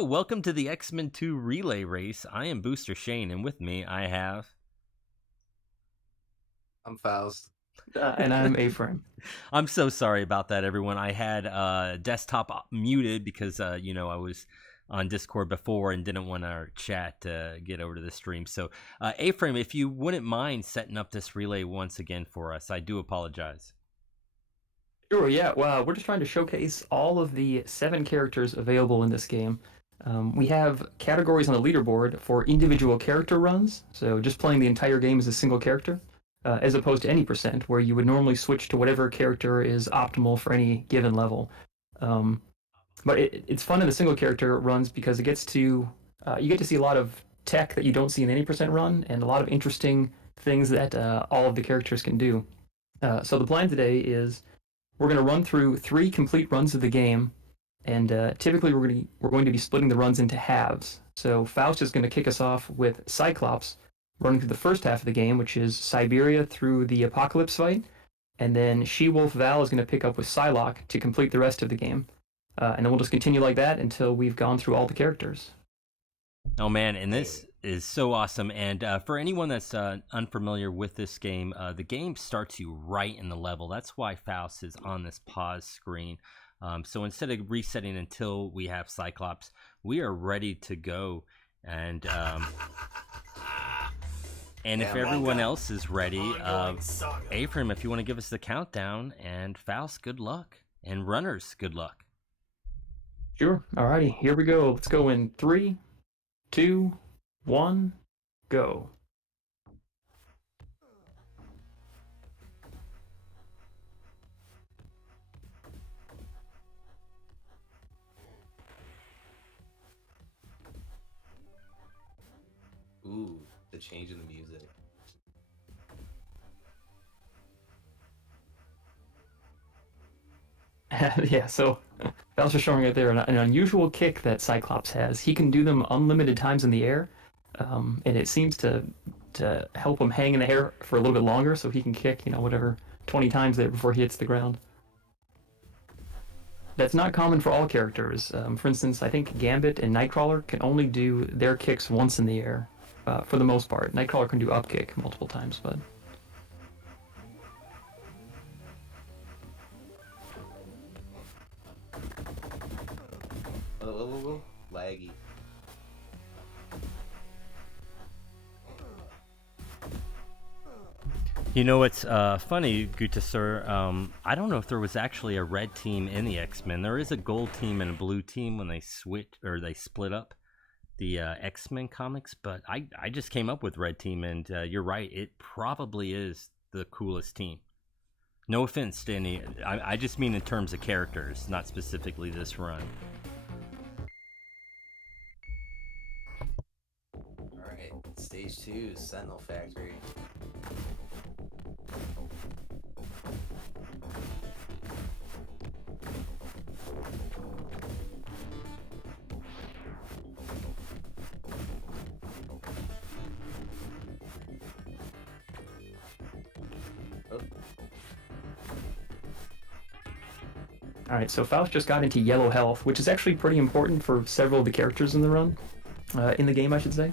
Hello, welcome to the X-Men 2 Relay Race. I am Booster Shane, and with me I have... I'm Faust. And I'm A-Frame. I'm so sorry about that, everyone. I had desktop muted because, I was on Discord before and didn't want our chat to get over to the stream. So, A-Frame, if you wouldn't mind setting up this relay once again for us, I do apologize. Sure, yeah. Well, we're just trying to showcase all of the 7 characters available in this game. We have categories on the leaderboard for individual character runs, so just playing the entire game as a single character, as opposed to any percent, where you would normally switch to whatever character is optimal for any given level. But it's fun in the single character runs because it gets to you get to see a lot of tech that you don't see in any percent run, and a lot of interesting things that all of the characters can do. So the plan today is we're going to run through 3 complete runs of the game, and typically we're going to be splitting the runs into halves. So Faust is going to kick us off with Cyclops, running through the first half of the game, which is Siberia through the Apocalypse fight, and then She-Wolf Val is going to pick up with Psylocke to complete the rest of the game. And then we'll just continue like that until we've gone through all the characters. Oh man, and this is so awesome. And for anyone that's unfamiliar with this game, the game starts you right in the level. That's why Faust is on this pause screen. So instead of resetting until we have Cyclops, we are ready to go. And if everyone else is ready, A-Frame, if you want to give us the countdown, and Faust, good luck. And runners, good luck. Sure. Alrighty, here we go. Let's go in 3, 2, 1, go. Ooh, the change in the music. Yeah, so that was just showing right there an unusual kick that Cyclops has. He can do them unlimited times in the air, and it seems to help him hang in the air for a little bit longer, so he can kick, whatever, 20 times there before he hits the ground. That's not common for all characters. For instance, I think Gambit and Nightcrawler can only do their kicks once in the air, for the most part. Nightcrawler can do up kick multiple times, but... Oh, laggy. You know what's funny, Gutta sir? I don't know if there was actually a red team in the X-Men. There is a gold team and a blue team when they they split up the X-Men comics. But I just came up with red team, and you're right. It probably is the coolest team. No offense to any. I just mean in terms of characters, not specifically this run. All right, stage 2, Sentinel Factory. Oh. Alright, so Faust just got into yellow health, which is actually pretty important for several of the characters in the run. In the game, I should say.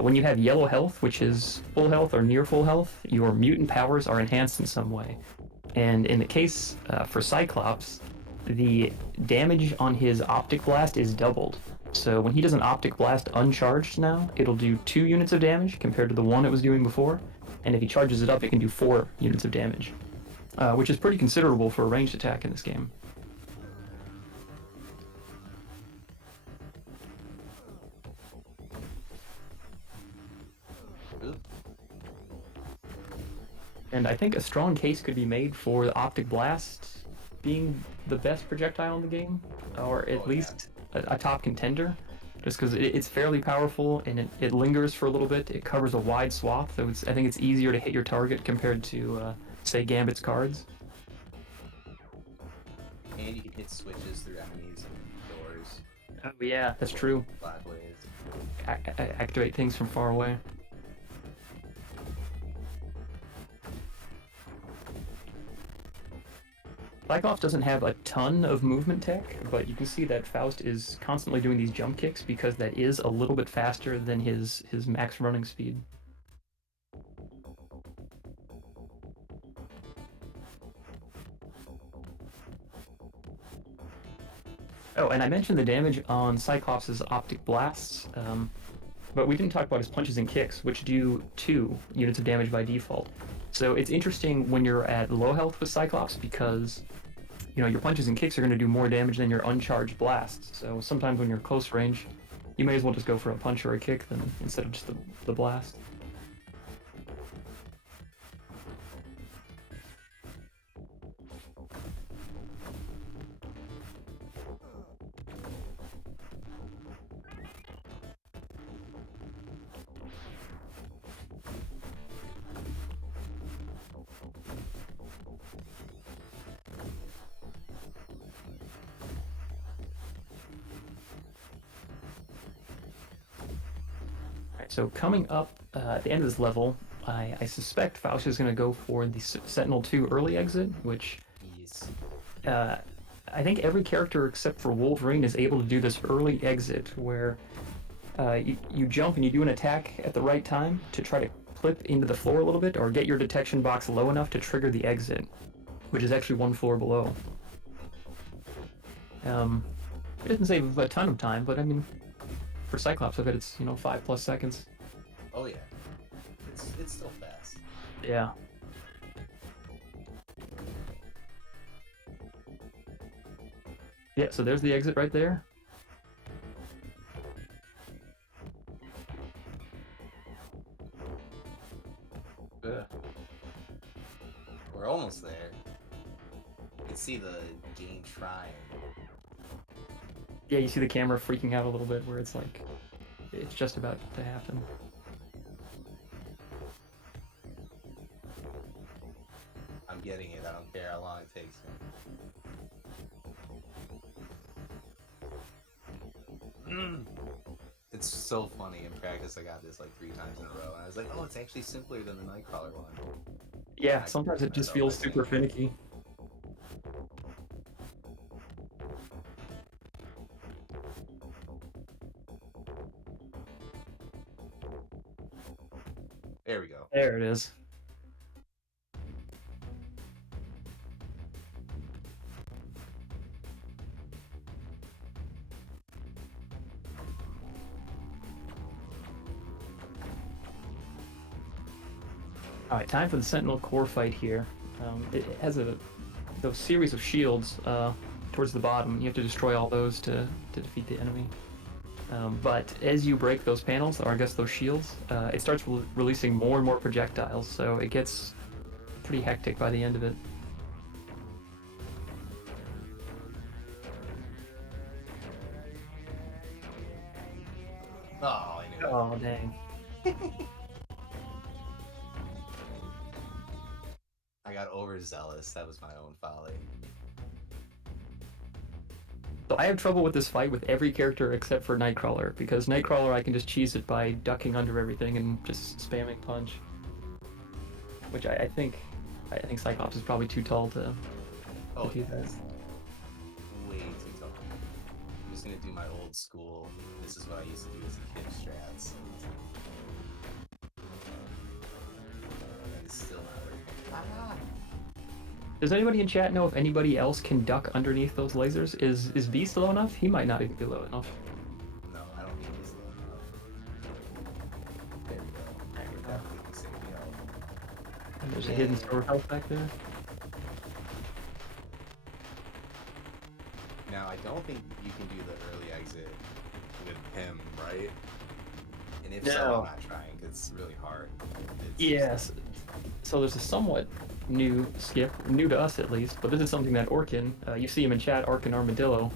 When you have yellow health, which is full health or near full health, your mutant powers are enhanced in some way. And in the case for Cyclops, the damage on his Optic Blast is doubled. So when he does an Optic Blast uncharged now, it'll do 2 units of damage compared to the 1 it was doing before. And if he charges it up, it can do 4 units of damage, which is pretty considerable for a ranged attack in this game. And I think a strong case could be made for the Optic Blast being the best projectile in the game, or at least a top contender, just because it's fairly powerful and it lingers for a little bit. It covers a wide swath, so I think it's easier to hit your target compared to, say, Gambit's cards. And you can hit switches through enemies and doors. Oh yeah, that's true. Blackways. Activate things from far away. Cyclops doesn't have a ton of movement tech, but you can see that Faust is constantly doing these jump kicks because that is a little bit faster than his max running speed. Oh, and I mentioned the damage on Cyclops' optic blasts, but we didn't talk about his punches and kicks, which do 2 units of damage by default. So it's interesting when you're at low health with Cyclops because your punches and kicks are going to do more damage than your uncharged blasts. So sometimes when you're close range, you may as well just go for a punch or a kick than instead of just the blast. Alright, so coming up at the end of this level, I suspect Faust is going to go for the Sentinel 2 early exit, which Yes. I think every character except for Wolverine is able to do this early exit where you jump and you do an attack at the right time to try to clip into the floor a little bit or get your detection box low enough to trigger the exit, which is actually 1 floor below. It doesn't save a ton of time, but I mean, for Cyclops, I bet it's 5+ seconds. Oh yeah. It's still fast. Yeah. Yeah, so there's the exit right there. Ugh. We're almost there. You can see the game trying. Yeah, you see the camera freaking out a little bit where it's like, it's just about to happen. I'm getting it. I don't care how long it takes me. It's so funny. In practice, I got this like 3 times in a row, and I was like, "Oh, it's actually simpler than the Nightcrawler one." Yeah, sometimes it just feels super finicky. There we go. There it is. Alright, time for the Sentinel core fight here. It has those series of shields towards the bottom. You have to destroy all those to defeat the enemy. But as you break those panels, or I guess those shields, it starts releasing more and more projectiles, so it gets pretty hectic by the end of it. Oh, I knew it. Oh, dang. I got overzealous. That was my own folly. So I have trouble with this fight with every character except for Nightcrawler, because Nightcrawler I can just cheese it by ducking under everything and just spamming punch. Which I think Cyclops is probably too tall to Oh, do yeah, that. it's way too tall. I'm just gonna do my old school. This is what I used to do as a kid strats. And it's still not working. Ah! Does anybody in chat know if anybody else can duck underneath those lasers? Is Beast low enough? He might not even be low enough. No, I don't think he's low enough. There we go. There we go. Definitely can save me out. And there's a hidden store of health back there. Now, I don't think you can do the early exit with him, right? And if so, No. I'm not trying because it's really hard. It's Yes. So there's a somewhat new skip, new to us at least, but this is something that Orkin, you see him in chat, Orkin Armadillo,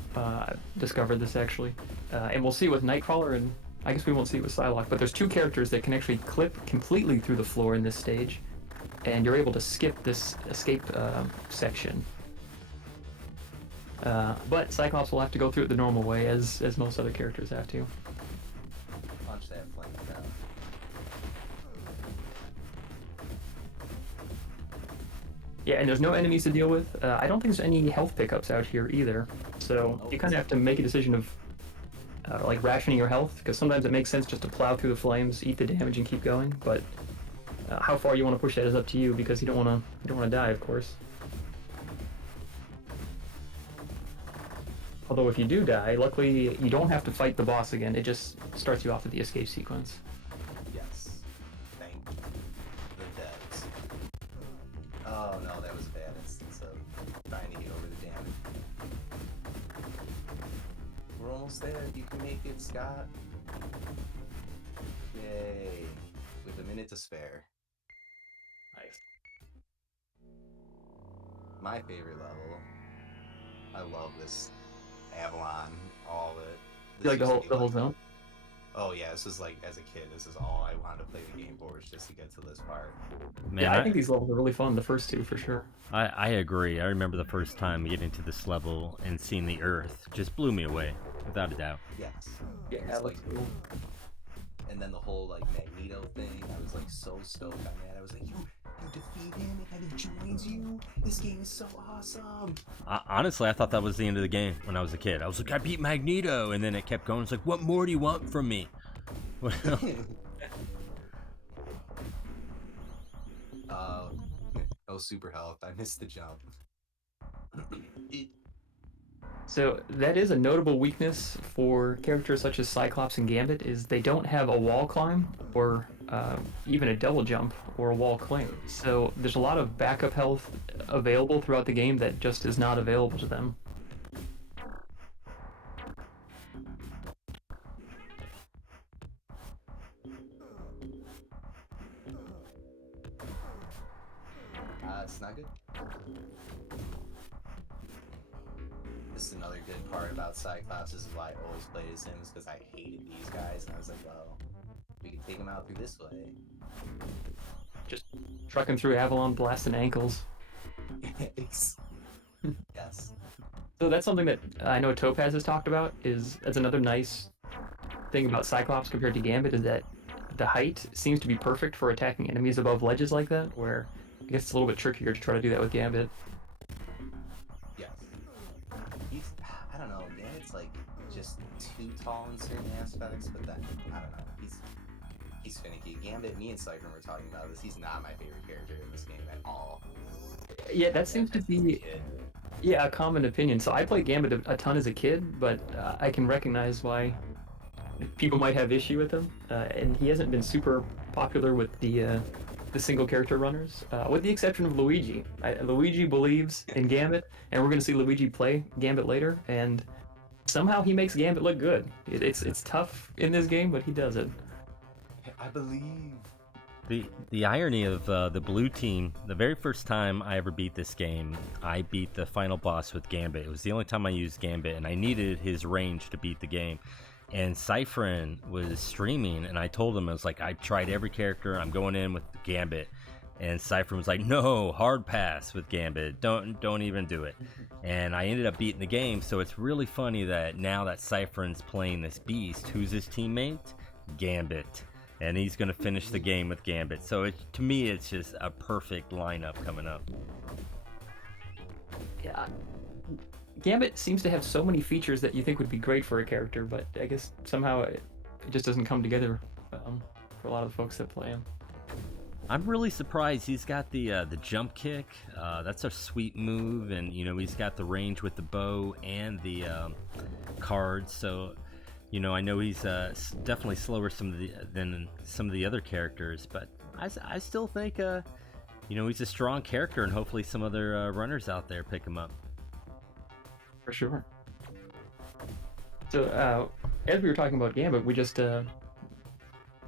discovered this actually. And we'll see with Nightcrawler, and I guess we won't see it with Psylocke, but there's 2 characters that can actually clip completely through the floor in this stage, and you're able to skip this escape section. But Cyclops will have to go through it the normal way, as most other characters have to. punch that flame down. Yeah, and there's no enemies to deal with. I don't think there's any health pickups out here either. So you kind of have to make a decision of like rationing your health, because sometimes it makes sense just to plow through the flames, eat the damage, and keep going. But how far you want to push that is up to you, because you don't want to die, of course. Although if you do die, luckily you don't have to fight the boss again. It just starts you off with the escape sequence. Yes. Thank the devs. Oh no, that was a bad instance of trying to get over the damage. We're almost there. You can make it, Scott. Yay. With a minute to spare. Nice. My favorite level. I love this Avalon, all of it. You like the whole zone? Oh yeah, this is like, as a kid, this is all I wanted to play the game for, was just to get to this part. Man, Yeah, I think these levels are really fun. The first two, for sure. I agree. I remember the first time getting to this level and seeing the Earth just blew me away, without a doubt. Yes. Yeah, It's that like, looks cool. and then the whole like Magneto thing, I was like so stoked on that. I was like, you defeat him and he joins you. This game is so awesome. Honestly, I thought that was the end of the game when I was a kid. I was like, I beat Magneto, and then it kept going. It's like, what more do you want from me? Well, Oh, super health. I missed the jump. So that is a notable weakness for characters such as Cyclops and Gambit, is they don't have a wall climb or even a double jump or a wall cling. So there's a lot of backup health available throughout the game that just is not available to them. It's not good. This is another good part about Cyclops. This is why I always played as him, because I hated these guys, and I was like, well, we can take them out through this way. Just trucking through Avalon, blasting ankles. Yes. So that's something that I know Topaz has talked about. That's another nice thing about Cyclops compared to Gambit, is that the height seems to be perfect for attacking enemies above ledges like that, where I guess it's a little bit trickier to try to do that with Gambit. Yes. I don't know, Gambit's like just too tall in certain aspects, but then, I don't know, he's finicky. Gambit, me and Cypher were talking about this, he's not my favorite character in this game at all. Yeah, that seems to be a common opinion. So I played Gambit a ton as a kid, but I can recognize why people might have issue with him. And he hasn't been super popular with the single character runners, with the exception of Luigi. Luigi believes in Gambit, and we're going to see Luigi play Gambit later, and somehow he makes Gambit look good. It's tough in this game, but he does it. I believe. The irony of the blue team, the very first time I ever beat this game, I beat the final boss with Gambit. It was the only time I used Gambit, and I needed his range to beat the game. And Cyphrin was streaming, and I told him, I was like, I tried every character, I'm going in with Gambit. And Cyphrin was like, no, hard pass with Gambit, don't even do it. And I ended up beating the game, so it's really funny that now that Cyphrin's playing this beast, who's his teammate? Gambit. And he's going to finish the game with Gambit. So to me, it's just a perfect lineup coming up. Yeah. Gambit seems to have so many features that you think would be great for a character, but I guess somehow it just doesn't come together for a lot of the folks that play him. I'm really surprised. He's got the jump kick. That's a sweet move, and he's got the range with the bow and the cards. So I know he's definitely slower than some of the other characters, but I still think he's a strong character, and hopefully some other runners out there pick him up. For sure. So as we were talking about Gambit, we just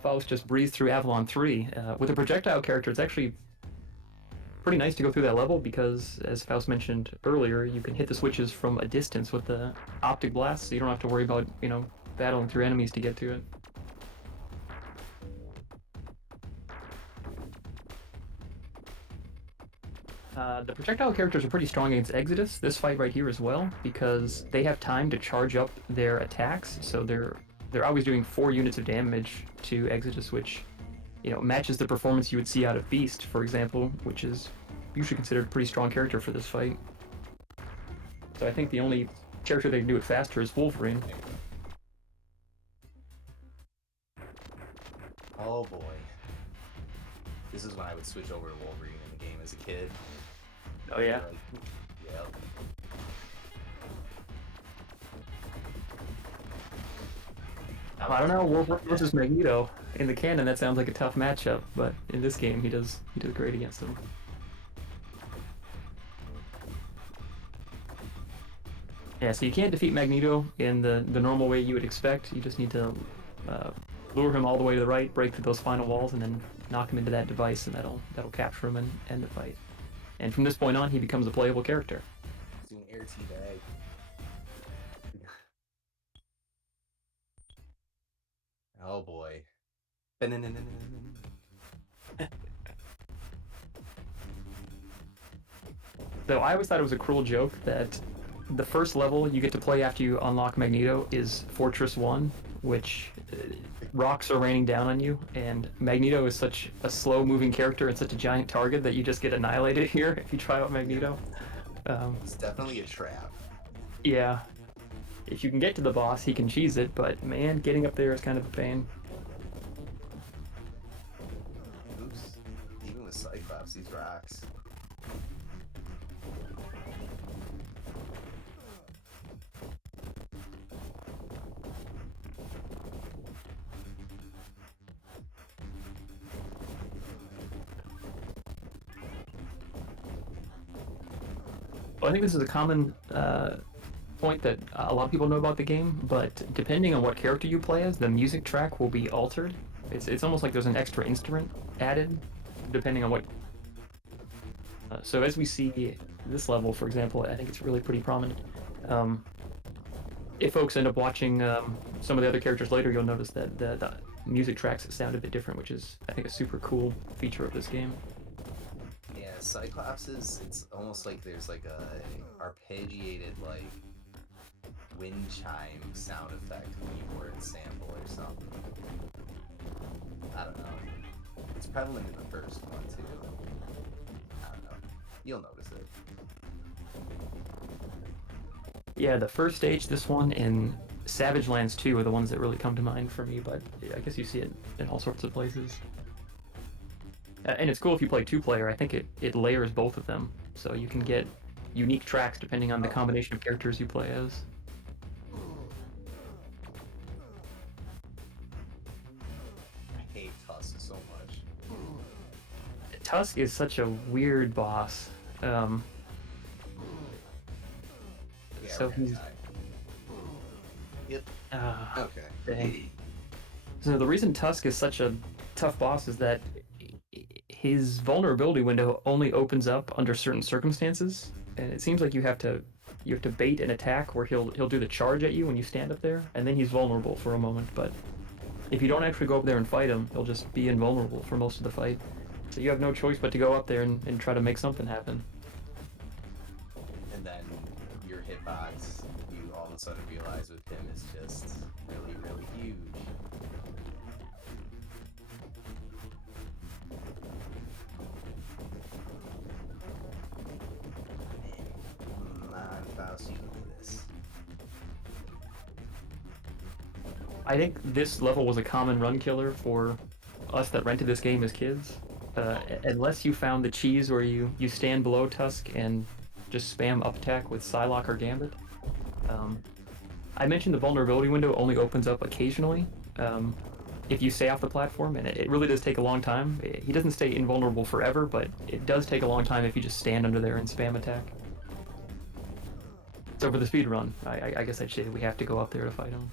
Faust just breezed through Avalon 3. With a projectile character, it's actually pretty nice to go through that level because, as Faust mentioned earlier, you can hit the switches from a distance with the optic blast, so you don't have to worry about battling through enemies to get to it. The projectile characters are pretty strong against Exodus, this fight right here as well, because they have time to charge up their attacks, so they're always doing 4 units of damage to Exodus, which matches the performance you would see out of Beast, for example, which is usually considered a pretty strong character for this fight. So I think the only character that can do it faster is Wolverine. Oh boy. This is when I would switch over to Wolverine in the game as a kid. Oh yeah. Like, yep. I don't know, Wolverine versus Magneto. In the canon, that sounds like a tough matchup, but in this game, he does great against him. Yeah, so you can't defeat Magneto in the normal way you would expect. You just need to lure him all the way to the right, break through those final walls, and then knock him into that device, and that'll capture him and end the fight. And from this point on, he becomes a playable character. He's doing air teabag. Oh boy. So I always thought it was a cruel joke that the first level you get to play after you unlock Magneto is Fortress 1, which rocks are raining down on you, and Magneto is such a slow-moving character and such a giant target that you just get annihilated here if you try out Magneto. It's definitely a trap. Yeah. If you can get to the boss, he can cheese it, but man, getting up there is kind of a pain. Oops. Even with Cyclops, these rocks. Well, I think this is a common point that a lot of people know about the game, but depending on what character you play as, the music track will be altered. It's almost like there's an extra instrument added, depending on what... so as we see this level, for example, I think it's really pretty prominent. If folks end up watching some of the other characters later, you'll notice that the music tracks sound a bit different, which is, I think, a super cool feature of this game. Yeah, Cyclops it's almost like there's like a arpeggiated like wind chime sound effect keyboard sample or something. I don't know. It's prevalent in the first one too. I don't know. You'll notice it. Yeah, the first stage, this one, and Savage Lands 2 are the ones that really come to mind for me, but I guess you see it in all sorts of places. And it's cool if you play two-player. I think it layers both of them, so you can get unique tracks depending on the combination of characters you play as. I hate Tusk so much. Tusk is such a weird boss. Yeah, So we're gonna he's... die. Yep. Okay. Dang. So the reason Tusk is such a tough boss is that his vulnerability window only opens up under certain circumstances, and it seems like you have to bait an attack where he'll do the charge at you when you stand up there, and then he's vulnerable for a moment. But if you don't actually go up there and fight him, he'll just be invulnerable for most of the fight. So you have no choice but to go up there and try to make something happen. And then your hitbox, you all of a sudden realize with him is just really, really huge. Come on, Faust, you can do this. I think this level was a common run killer for us that rented this game as kids. Unless you found the cheese where you stand below Tusk and just spam up attack with Psylocke or Gambit. I mentioned the vulnerability window only opens up occasionally if you stay off the platform, and it really does take a long time. He doesn't stay invulnerable forever, but it does take a long time if you just stand under there and spam attack. So for the speed run, I guess I'd say we have to go up there to fight him.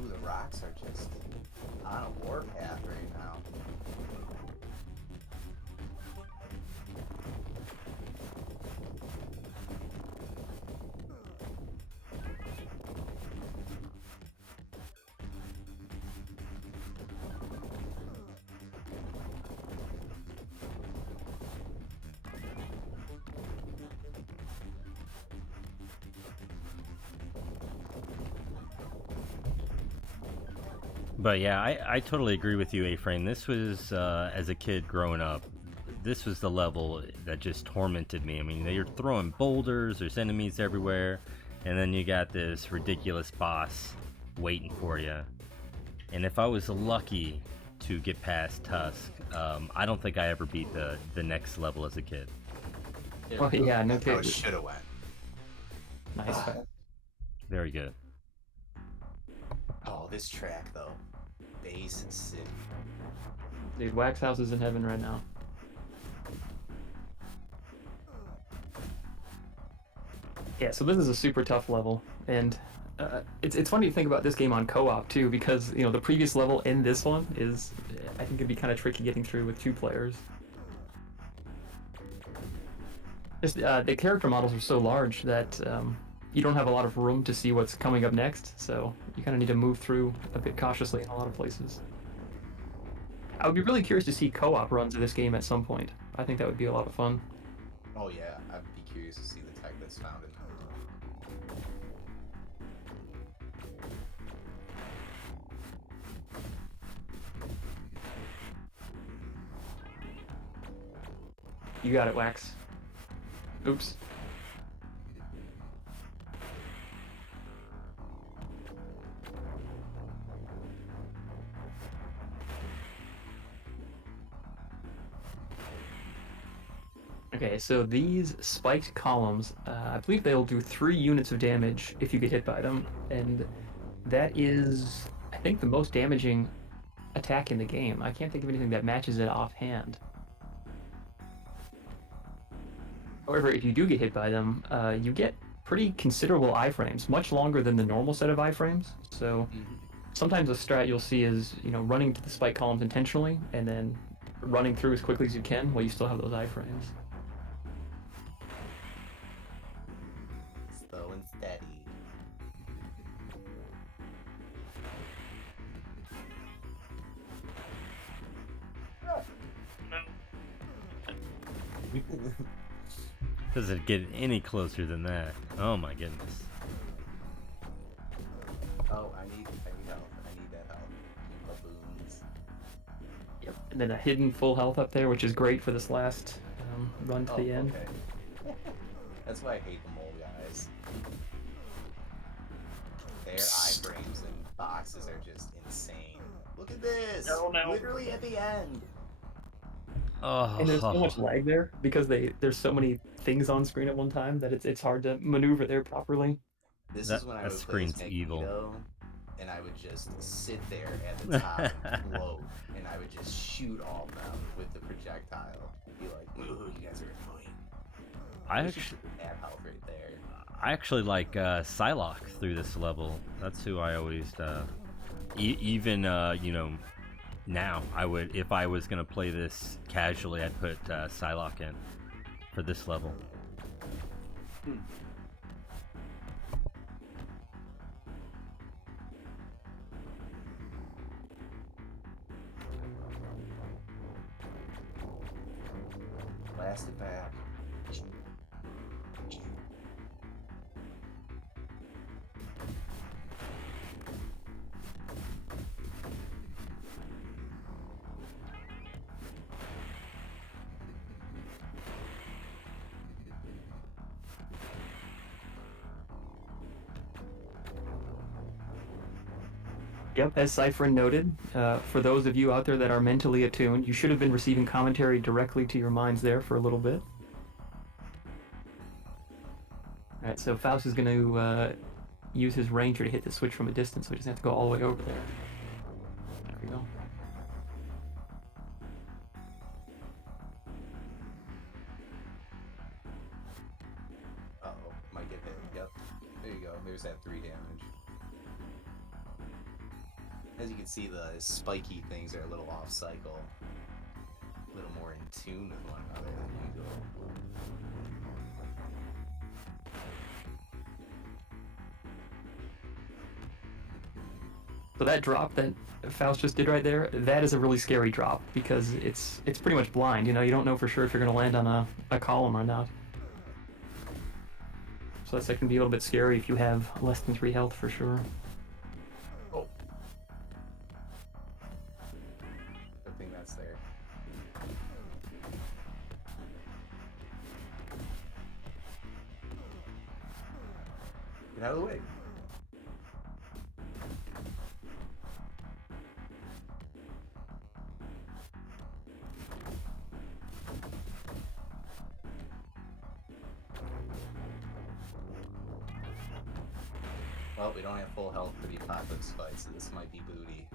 Ooh, the rocks are just on a warpath right now. But yeah, I totally agree with you, A-Frame. This was, as a kid growing up, this was the level that just tormented me. I mean, you're throwing boulders, there's enemies everywhere, and then you got this ridiculous boss waiting for you. And if I was lucky to get past Tusk, I don't think I ever beat the next level as a kid. Oh yeah, no That's how it kidding. should have went. Nice. Very good. Oh, this track though. Base City. Dude, Wax House is in heaven right now. Yeah, so this is a super tough level, and it's funny to think about this game on co-op too, because you know the previous level and this one is, I think it'd be kind of tricky getting through with 2 players. Just, the character models are so large that you don't have a lot of room to see what's coming up next, so you kind of need to move through a bit cautiously in a lot of places. I would be really curious to see co-op runs of this game at some point. I think that would be a lot of fun. Oh yeah, I'd be curious to see the tech that's found in. You got it, Wax. Oops. Okay, so these spiked columns, I believe they'll do 3 units of damage if you get hit by them, and that is, I think, the most damaging attack in the game. I can't think of anything that matches it offhand. However, if you do get hit by them, you get pretty considerable iframes, much longer than the normal set of iframes. So sometimes a strat you'll see is, you know, running to the spike columns intentionally and then running through as quickly as you can while you still have those iframes. Slow and steady. Doesn't get any closer than that. Oh my goodness. Oh, I need help. I need that help. Baboons. Yep. And then a hidden full health up there, which is great for this last run to the end. Okay. That's why I hate the mole guys. Their iframes and boxes are just insane. Look at this! No, no. Literally at the end! Oh, And there's so much lag there because there's so many things on screen at one time that it's hard to maneuver there properly. This That- is when I that would play as screen's evil. Magneto, and I would just sit there at the top and float, and I would just shoot all of them with the projectile. Be like, ooh, you guys are annoying. I There's actually, bad health right there. I actually like Psylocke through this level. That's who I always, even you know, now I would, if I was gonna play this casually, I'd put Psylocke in for this level. Blast it back. Yep, as Cypherin noted, for those of you out there that are mentally attuned, you should have been receiving commentary directly to your minds there for a little bit. Alright, so Faust is going to use his ranger to hit the switch from a distance, so he doesn't have to go all the way over there. There we go. Uh-oh, might get hit. Yep. There you go. There's that 3 damage. As you can see, the spiky things are a little off cycle. A little more in tune with one another than usual. So that drop that Faust just did right there, that is a really scary drop because it's pretty much blind. You know, you don't know for sure if you're going to land on a column or not. So that can be a little bit scary if you have less than 3 health for sure. Oh. Get out of the way. Well, we don't have full health for the apocalypse fight, so this might be booty.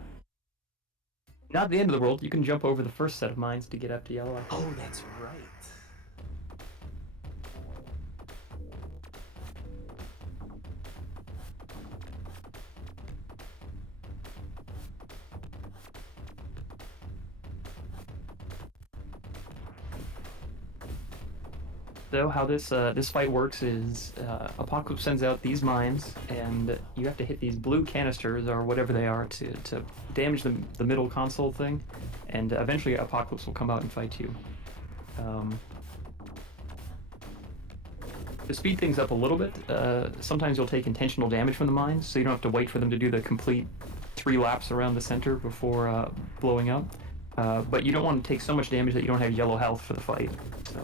Not the end of the world. You can jump over the first set of mines to get up to yellow. Oh, that's right. So how this fight works is Apocalypse sends out these mines, and you have to hit these blue canisters or whatever they are to damage the middle console thing, and eventually Apocalypse will come out and fight you. To speed things up a little bit, sometimes you'll take intentional damage from the mines, so you don't have to wait for them to do the complete 3 laps around the center before blowing up. But you don't want to take so much damage that you don't have yellow health for the fight. So.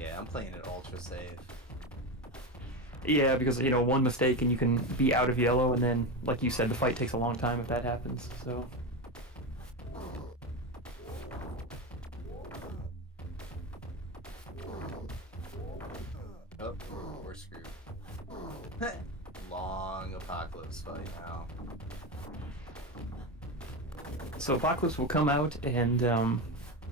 Yeah, I'm playing it ultra safe. Yeah, because one mistake and you can be out of yellow, and then, like you said, the fight takes a long time if that happens. So. Oh, we're screwed. Long apocalypse fight now. So Apocalypse will come out, and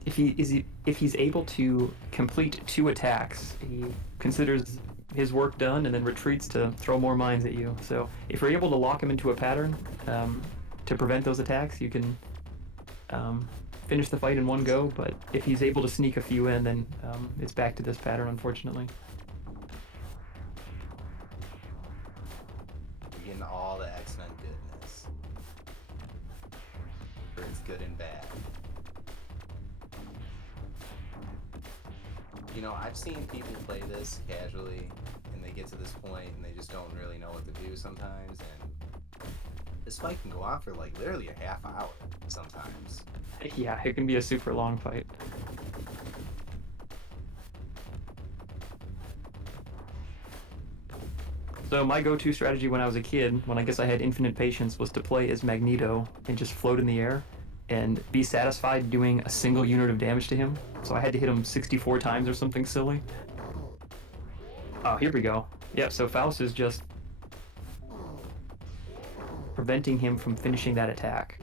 if he's able to complete 2 attacks, he considers his work done and then retreats to throw more mines at you. So if you're able to lock him into a pattern to prevent those attacks, you can finish the fight in one go. But if he's able to sneak a few in, then it's back to this pattern, unfortunately. You're getting all the X-Men goodness. For its good and bad. I've seen people play this casually, and they get to this point, and they just don't really know what to do sometimes, and this fight can go on for, like, literally a half hour sometimes. Yeah, it can be a super long fight. So my go-to strategy when I was a kid, when I guess I had infinite patience, was to play as Magneto and just float in the air and be satisfied doing a single unit of damage to him. So I had to hit him 64 times or something silly. Oh, here we go. Yep, so Faust is just preventing him from finishing that attack.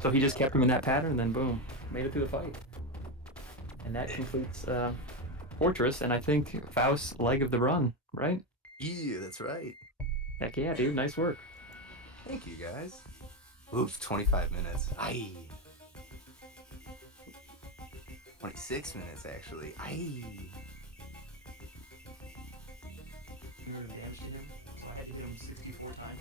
So he just kept him in that pattern, and then boom, made it through the fight. And that completes Fortress, and I think Faust's leg of the run, right? Yeah, that's right. Heck yeah, dude, nice work. Thank you, guys. Oops, 25 minutes. Aye. 26 minutes, actually. Aye. Unit of damage to him, so I had to hit him 64 times.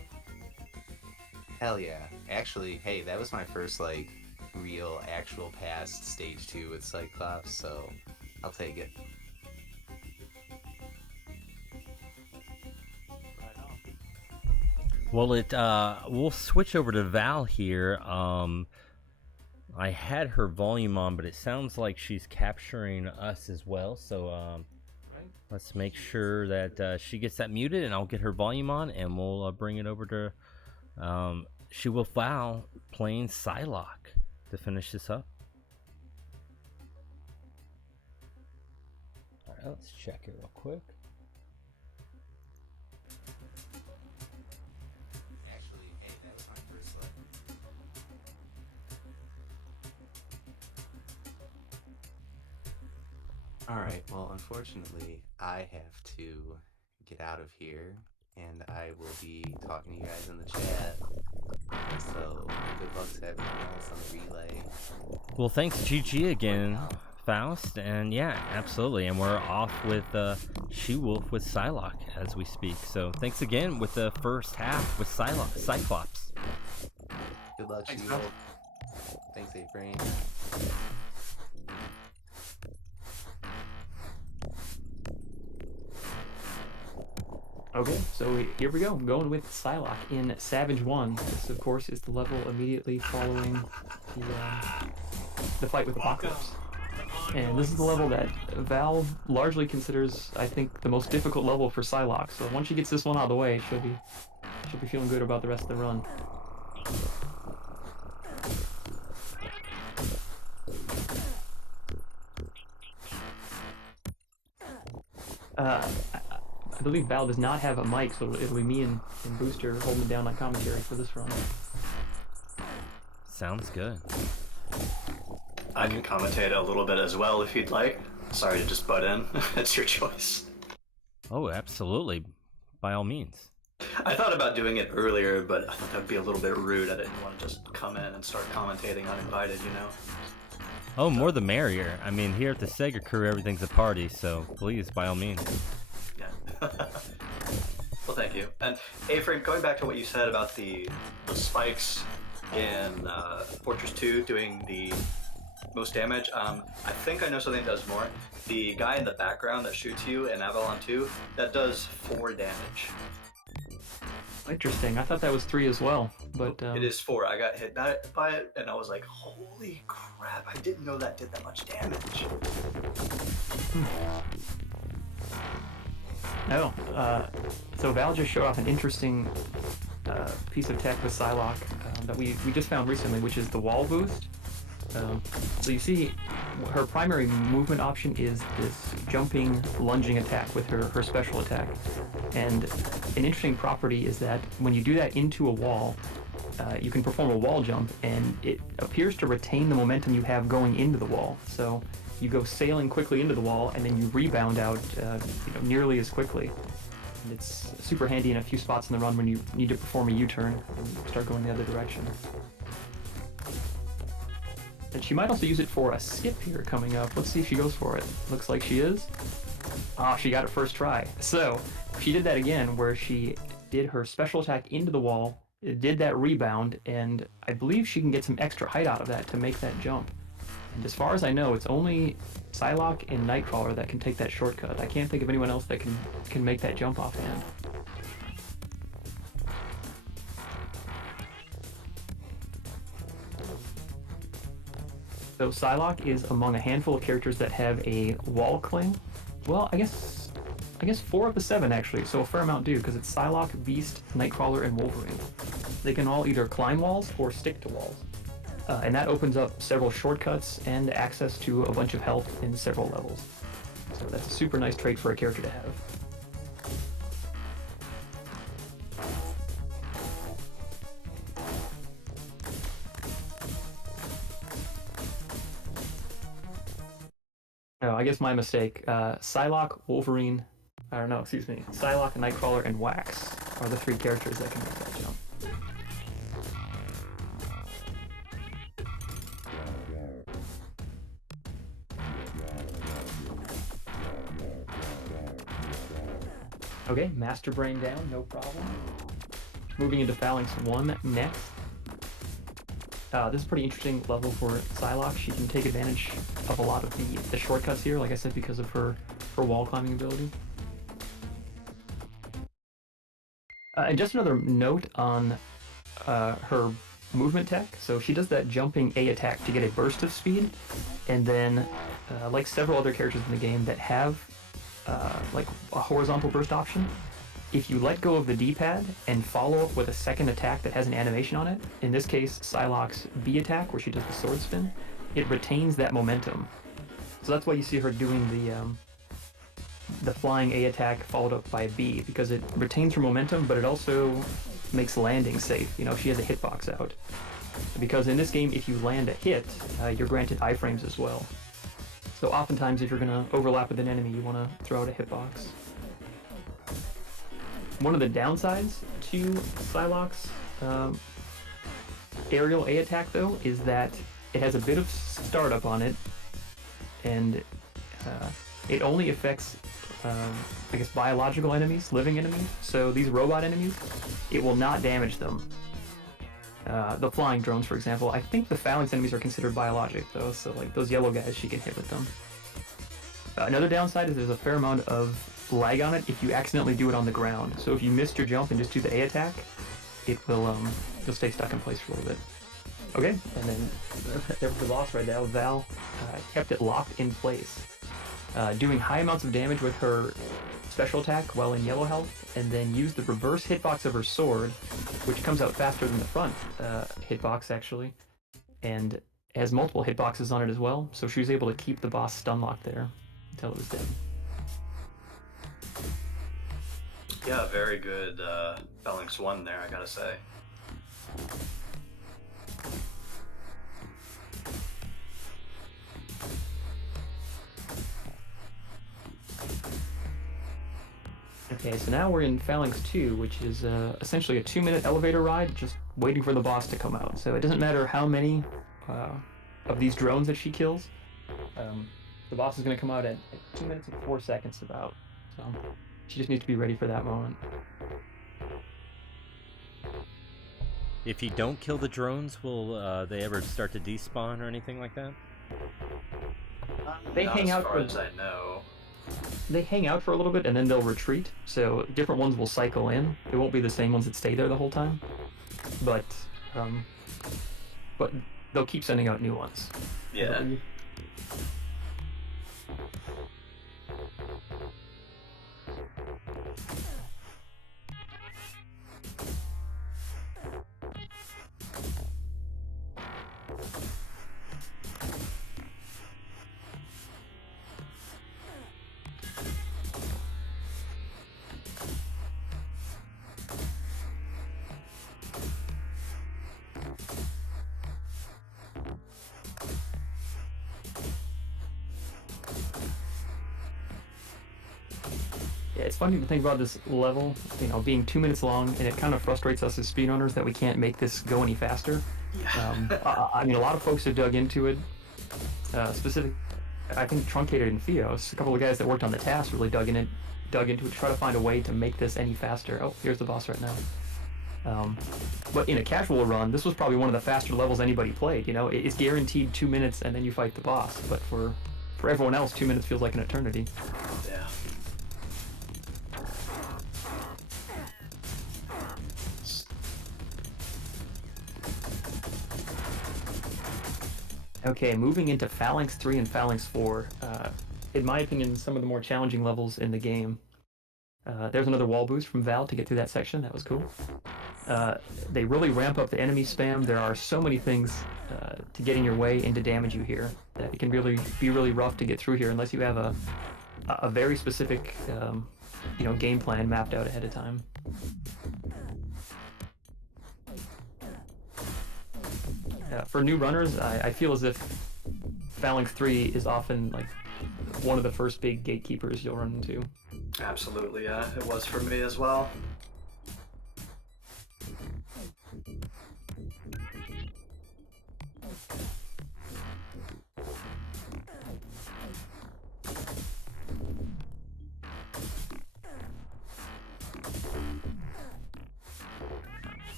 Hell yeah. Actually, hey, that was my first, like, real, actual past stage 2 with Cyclops, so I'll take it. Well, we'll switch over to Val here. I had her volume on, but it sounds like she's capturing us as well. So let's make sure that she gets that muted, and I'll get her volume on, and we'll bring it over to she will Val playing Psylocke to finish this up. All right, let's check it real quick. Alright, well, unfortunately, I have to get out of here, and I will be talking to you guys in the chat. So, good luck to everyone else on the relay. Well, thanks, GG again, Faust, and yeah, absolutely. And we're off with She-Wolf with Psylocke as we speak. So, thanks again with the first half with Cyclops. Good luck, She-Wolf. Thanks, A-Frame. Okay, so here we go. I'm going with Psylocke in Savage 1. This, of course, is the level immediately following the fight with Apocalypse. And this is the level that Valve largely considers, I think, the most difficult level for Psylocke. So once she gets this one out of the way, she'll be feeling good about the rest of the run. I believe Valve does not have a mic, so it'll be me and Booster holding down my commentary for this run. Sounds good. I can commentate a little bit as well if you'd like. Sorry to just butt in. It's your choice. Oh, absolutely. By all means. I thought about doing it earlier, but I thought that would be a little bit rude. I didn't want to just come in and start commentating uninvited, you know? Oh, more the merrier. I mean, here at the SegaCrew, everything's a party, so please, by all means. Yeah. Well, thank you. And A-Frame, going back to what you said about the spikes in Fortress 2 doing the most damage, I think I know something that does more. The guy in the background that shoots you in Avalon 2, that does 4 damage. Interesting. I thought that was 3 as well, but It is 4. I got hit by it, and I was like, holy crap, I didn't know that did that much damage. No. So Val just showed off an interesting piece of tech with Psylocke that we just found recently, which is the wall boost. So you see, her primary movement option is this jumping, lunging attack with her special attack. And an interesting property is that when you do that into a wall, you can perform a wall jump, and it appears to retain the momentum you have going into the wall. So you go sailing quickly into the wall, and then you rebound out nearly as quickly. And it's super handy in a few spots in the run when you need to perform a U-turn and start going the other direction. And she might also use it for a skip here coming up. Let's see if she goes for it. Looks like she is. Oh, she got it first try. So she did that again, where she did her special attack into the wall, did that rebound, and I believe she can get some extra height out of that to make that jump. And as far as I know, it's only Psylocke and Nightcrawler that can take that shortcut. I can't think of anyone else that can make that jump offhand. So Psylocke is among a handful of characters that have a wall cling. Well, I guess 4 of the 7 actually, so a fair amount do, because it's Psylocke, Beast, Nightcrawler, and Wolverine. They can all either climb walls or stick to walls. And that opens up several shortcuts and access to a bunch of health in several levels. So that's a super nice trait for a character to have. Oh, I guess my mistake. Psylocke, Wolverine, Psylocke, Nightcrawler, and Wax are the 3 characters that can make that jump. Okay, Master Brain down, no problem. Moving into Phalanx 1 next. This is a pretty interesting level for Psylocke. She can take advantage of a lot of the shortcuts here, like I said, because of her wall climbing ability. And just another note on her movement tech. So she does that jumping A attack to get a burst of speed, and then like several other characters in the game that have like a horizontal burst option, if you let go of the D-pad and follow up with a second attack that has an animation on it, in this case Psylocke's B attack where she does the sword spin, it retains that momentum. So that's why you see her doing the flying A attack followed up by a B, because it retains her momentum, but it also makes landing safe. You know, she has a hitbox out. Because in this game, if you land a hit, you're granted iframes as well. So oftentimes if you're going to overlap with an enemy, you want to throw out a hitbox. One of the downsides to Psylocke's aerial A attack, though, is that it has a bit of startup on it, and it only affects, I guess, biological enemies, living enemies. So these robot enemies, it will not damage them. The flying drones, for example, I think the Phalanx enemies are considered biologic, though, so like those yellow guys, she can hit with them. Another downside is there's a fair amount of lag on it if you accidentally do it on the ground. So if you missed your jump and just do the A attack, it will you'll stay stuck in place for a little bit. Okay, and then there was the boss right now. Val kept it locked in place, doing high amounts of damage with her special attack while in yellow health, and then used the reverse hitbox of her sword, which comes out faster than the front hitbox actually, and has multiple hitboxes on it as well, so she was able to keep the boss stun locked there until it was dead. Yeah, very good Phalanx 1 there, I gotta say. Okay, so now we're in Phalanx 2, which is essentially a 2-minute elevator ride, just waiting for the boss to come out. So it doesn't matter how many of these drones that she kills, the boss is going to come out at 2 minutes and 4 seconds about. So she just needs to be ready for that moment. If you don't kill the drones, will they ever start to despawn or anything like that? They Not hang as out far for as I know. They hang out for a little bit and then they'll retreat. So different ones will cycle in. It won't be the same ones that stay there the whole time, but they'll keep sending out new ones. Yeah. Yeah, it's funny to think about this level, being 2 minutes long, and it kind of frustrates us as speedrunners that we can't make this go any faster. Yeah. I mean, a lot of folks have dug into it. I think Truncated and Theos, a couple of guys that worked on the task, really dug into it to try to find a way to make this any faster. Oh, here's the boss right now. But in a casual run, this was probably one of the faster levels anybody played. It's guaranteed 2 minutes, and then you fight the boss. But for everyone else, 2 minutes feels like an eternity. Yeah. Okay, moving into Phalanx 3 and Phalanx 4. In my opinion, some of the more challenging levels in the game. There's another wall boost from Val to get through that section. That was cool. They really ramp up the enemy spam. There are so many things to get in your way and to damage you here that it can really be really rough to get through here unless you have a very specific game plan mapped out ahead of time. For new runners, I feel as if Phalanx 3 is often like one of the first big gatekeepers you'll run into. Absolutely, yeah. It was for me as well.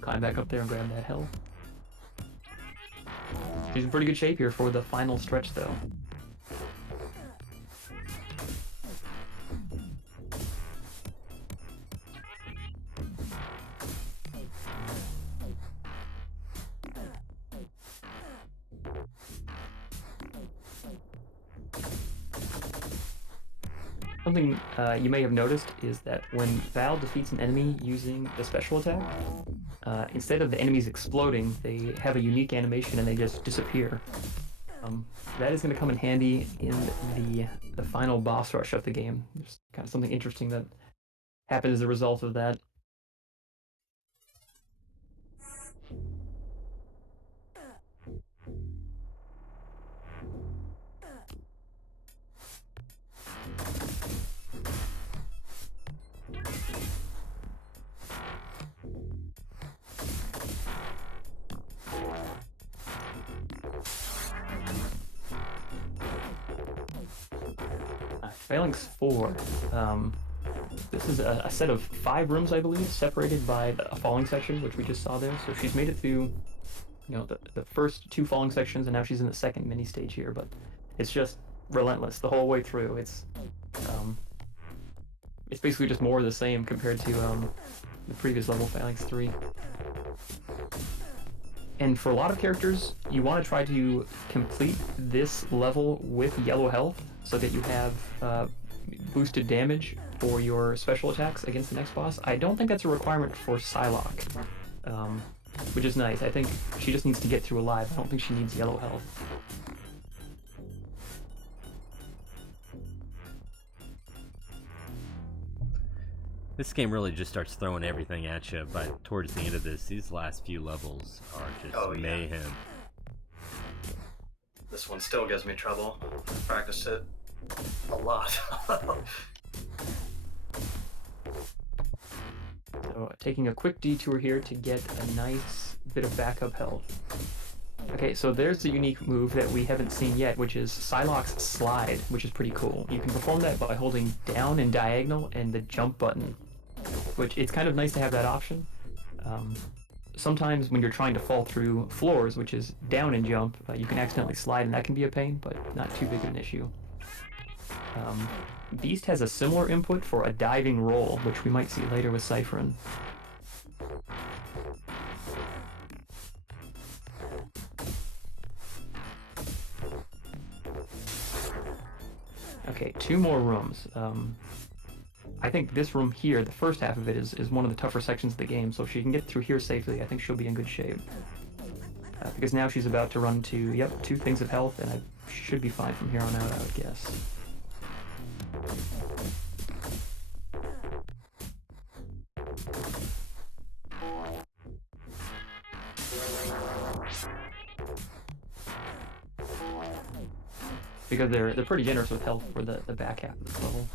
Climb back up there and grab that health. She's in pretty good shape here for the final stretch, though. Something you may have noticed is that when Val defeats an enemy using the special attack, instead of the enemies exploding, they have a unique animation and they just disappear. That is going to come in handy in the final boss rush of the game. There's kind of something interesting that happened as a result of that. Phalanx 4. This is a set of 5 rooms, I believe, separated by a falling section, which we just saw there. So she's made it through the first 2 falling sections, and now she's in the second mini stage here. But it's just relentless the whole way through. It's basically just more of the same compared to the previous level, Phalanx 3. And for a lot of characters, you want to try to complete this level with yellow health so that you have boosted damage for your special attacks against the next boss. I don't think that's a requirement for Psylocke, which is nice. I think she just needs to get through alive. I don't think she needs yellow health. This game really just starts throwing everything at you, but towards the end of this, these last few levels are just mayhem. This one still gives me trouble. I practiced it a lot. So taking a quick detour here to get a nice bit of backup health. Okay, so there's the unique move that we haven't seen yet, which is Psylocke's Slide, which is pretty cool. You can perform that by holding down and diagonal and the jump button, which it's kind of nice to have that option. Sometimes when you're trying to fall through floors, which is down and jump, you can accidentally slide, and that can be a pain, but not too big of an issue. Beast has a similar input for a diving roll, which we might see later with Cyphrin. Okay, 2 more rooms. I think this room here, the first half of it, is one of the tougher sections of the game, so if she can get through here safely, I think she'll be in good shape. Because now she's about to run to, 2 things of health, and I should be fine from here on out, I would guess. Because they're pretty generous with health for the back half of this level.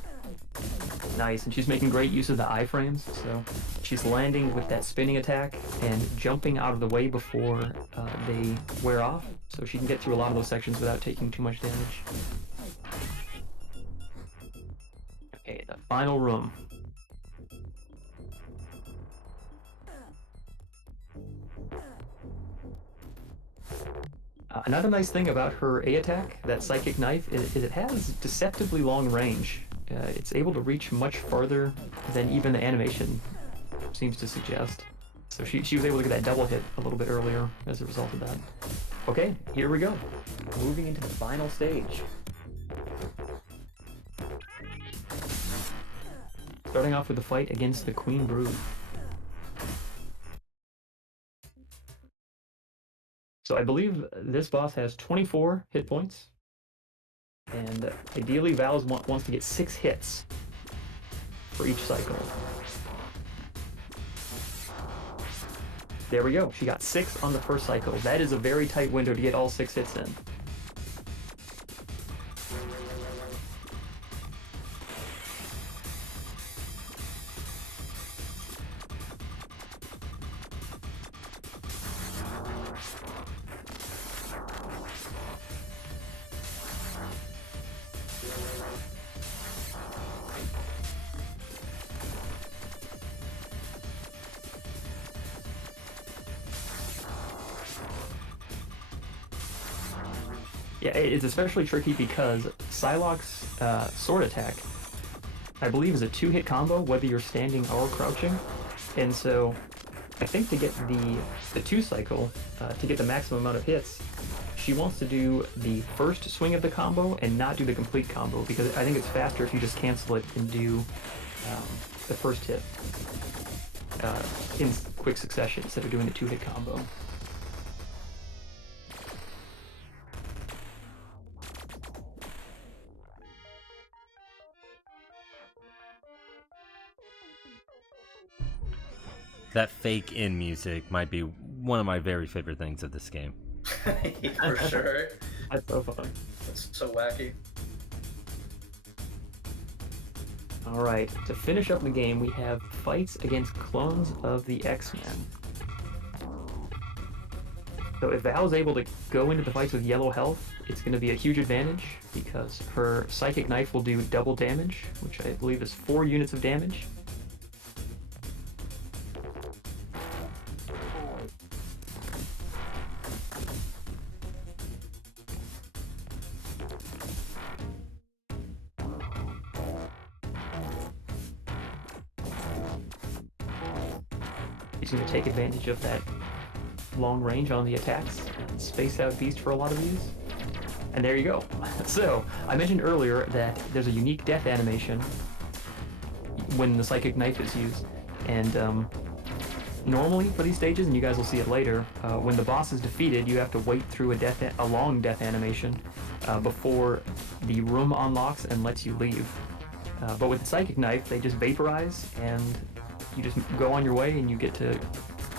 Nice, and she's making great use of the iframes, so she's landing with that spinning attack and jumping out of the way before they wear off, so she can get through a lot of those sections without taking too much damage. Okay, the final room. Another nice thing about her A attack, that psychic knife, is it has deceptively long range. It's able to reach much farther than even the animation seems to suggest. So she was able to get that double hit a little bit earlier as a result of that. Okay, here we go. Moving into the final stage. Starting off with the fight against the Queen Brood. So I believe this boss has 24 hit points. And ideally, Val's wants to get 6 hits for each cycle. There we go. She got 6 on the first cycle. That is a very tight window to get all 6 hits in. Yeah, it's especially tricky because Psylocke's sword attack, I believe, is a 2-hit combo, whether you're standing or crouching. And so I think to get the 2 cycle, to get the maximum amount of hits, she wants to do the first swing of the combo and not do the complete combo, because I think it's faster if you just cancel it and do the first hit in quick succession instead of doing the 2-hit combo. That fake in music might be one of my very favorite things of this game. For sure. That's so fun. That's so wacky. Alright, to finish up the game, we have fights against clones of the X-Men. So if Val's able to go into the fights with yellow health, it's going to be a huge advantage, because her Psychic Knife will do double damage, which I believe is 4 units of damage. He's going to take advantage of that long range on the attacks. Space out beast for a lot of these. And there you go. So, I mentioned earlier that there's a unique death animation when the Psychic Knife is used. And normally for these stages, and you guys will see it later, when the boss is defeated, you have to wait through a long death animation before the room unlocks and lets you leave. But with the Psychic Knife, they just vaporize, and you just go on your way, and you get to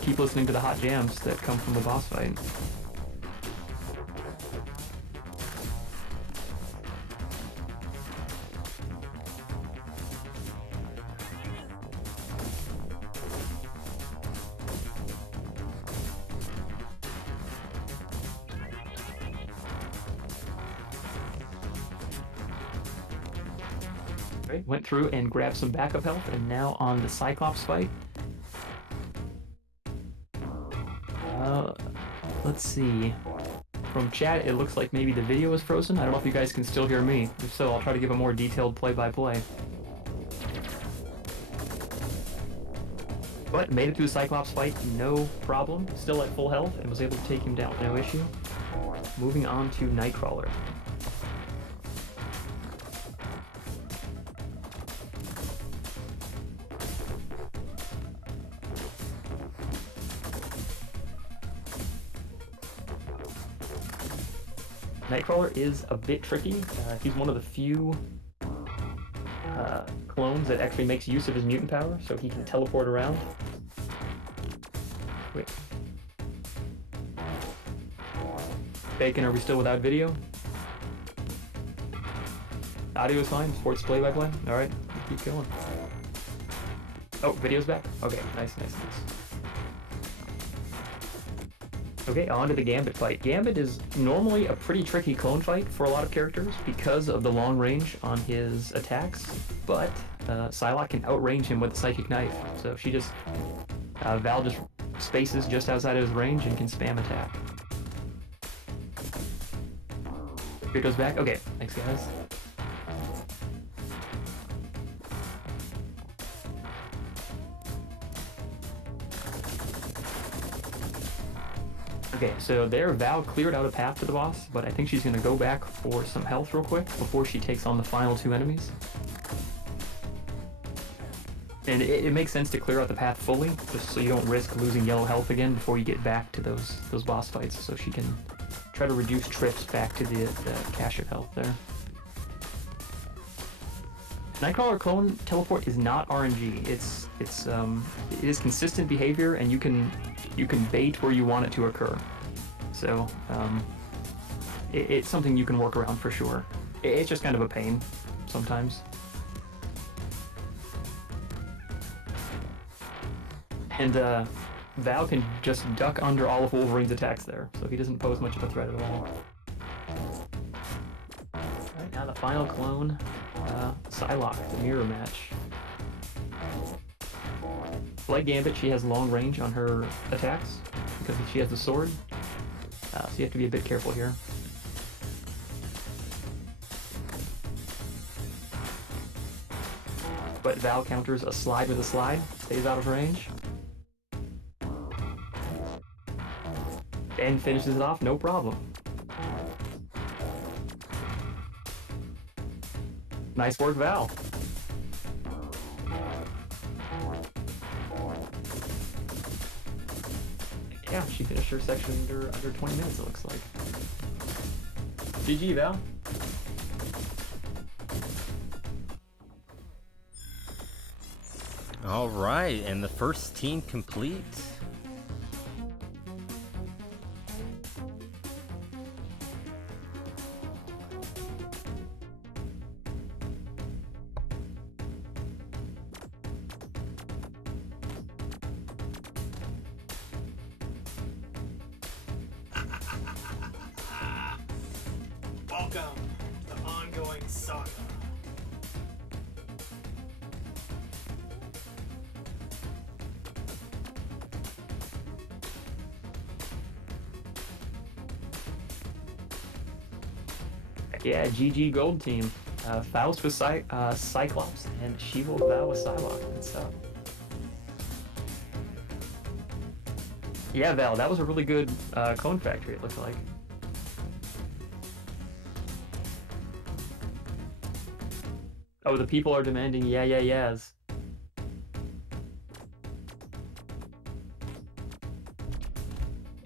keep listening to the hot jams that come from the boss fight. Right, went through and grabbed some backup health, and now on the Cyclops fight. Let's see. From chat, it looks like maybe the video is frozen. I don't know if you guys can still hear me. If so, I'll try to give a more detailed play-by-play. But made it through the Cyclops fight, no problem. Still at full health, and was able to take him down, no issue. Moving on to Nightcrawler. Nightcrawler is a bit tricky. He's one of the few clones that actually makes use of his mutant power, so he can teleport around. Wait. Bacon, are we still without video? Audio is fine. Sports play-by-play. All right, keep going. Oh, video's back. Okay, nice. Okay, on to the Gambit fight. Gambit is normally a pretty tricky clone fight for a lot of characters because of the long range on his attacks, but Psylocke can outrange him with the Psychic Knife. So she just, Val just spaces just outside of his range and can spam attack. Here goes back. Okay, thanks guys. Okay, so there Val cleared out a path to the boss, but I think she's going to go back for some health real quick before she takes on the final two enemies. And it makes sense to clear out the path fully, just so you don't risk losing yellow health again before you get back to those boss fights, so she can try to reduce trips back to the cache of health there. Nightcrawler clone teleport is not RNG. It is consistent behavior, and you can bait where you want it to occur. So it's something you can work around for sure. It's just kind of a pain sometimes. And Val can just duck under all of Wolverine's attacks there, so he doesn't pose much of a threat at all. Alright, now the final clone, Psylocke, the mirror match. Like Gambit, she has long range on her attacks because she has the sword, so you have to be a bit careful here. But Val counters a slide with a slide, stays out of range. And finishes it off, no problem. Nice work, Val. Yeah, she finished her section under 20 minutes, it looks like. GG, Val. All right, and the first team complete. Welcome to the ongoing saga. Yeah, GG Gold Team. Faust with Cyclops, and She-Wolf Val with Psylocke. Good stuff. Yeah, Val, that was a really good cone factory, it looks like. Oh, the people are demanding yeahs.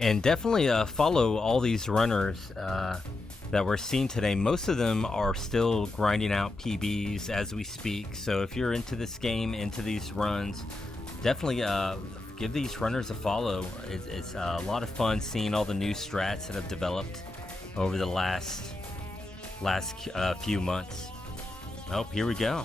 And definitely follow all these runners that we're seeing today. Most of them are still grinding out PBs as we speak. So if you're into this game, into these runs, definitely give these runners a follow. It's a lot of fun seeing all the new strats that have developed over the last few months. Oh, here we go.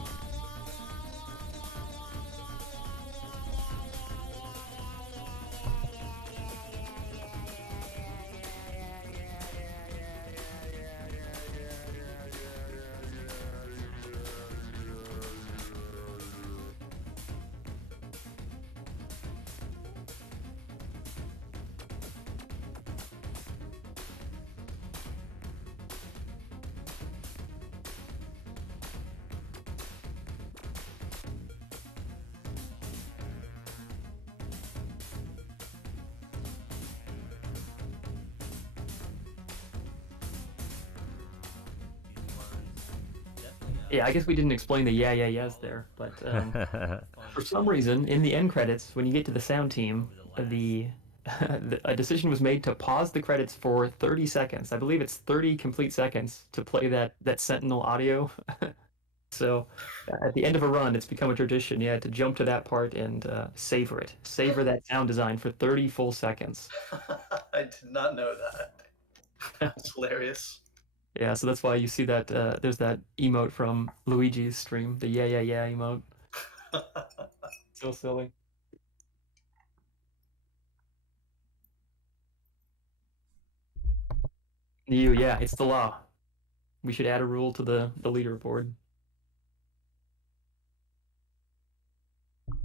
Yeah, I guess we didn't explain the yeahs there, but for some reason, in the end credits, when you get to the sound team, a decision was made to pause the credits for 30 seconds. I believe it's 30 complete seconds to play that Sentinel audio. So at the end of a run, it's become a tradition, yeah, to jump to that part and savor it. Savor that sound design for 30 full seconds. I did not know that. That's hilarious. Yeah, so that's why you see that there's that emote from Luigi's stream, the yeah emote. So silly. Yeah, it's the law. We should add a rule to the leaderboard.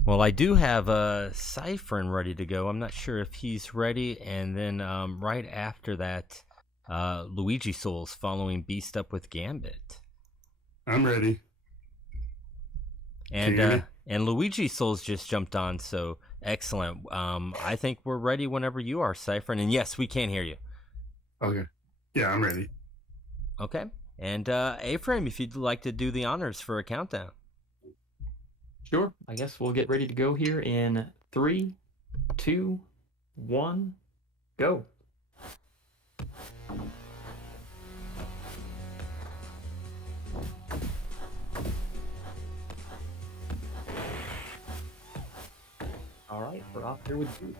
Well, I do have Cyphern ready to go. I'm not sure if he's ready. And then right after that, Luigi Souls following Beast Up with Gambit. I'm ready. And Can you hear me? and Luigi Souls just jumped on, so excellent. I think we're ready whenever you are, Cyphern. And yes, we can hear you. Okay. Yeah, I'm ready. Okay. And A-Frame, if you'd like to do the honors for a countdown. Sure. I guess we'll get ready to go here in 3, 2, 1, go. All right, we're off here with you.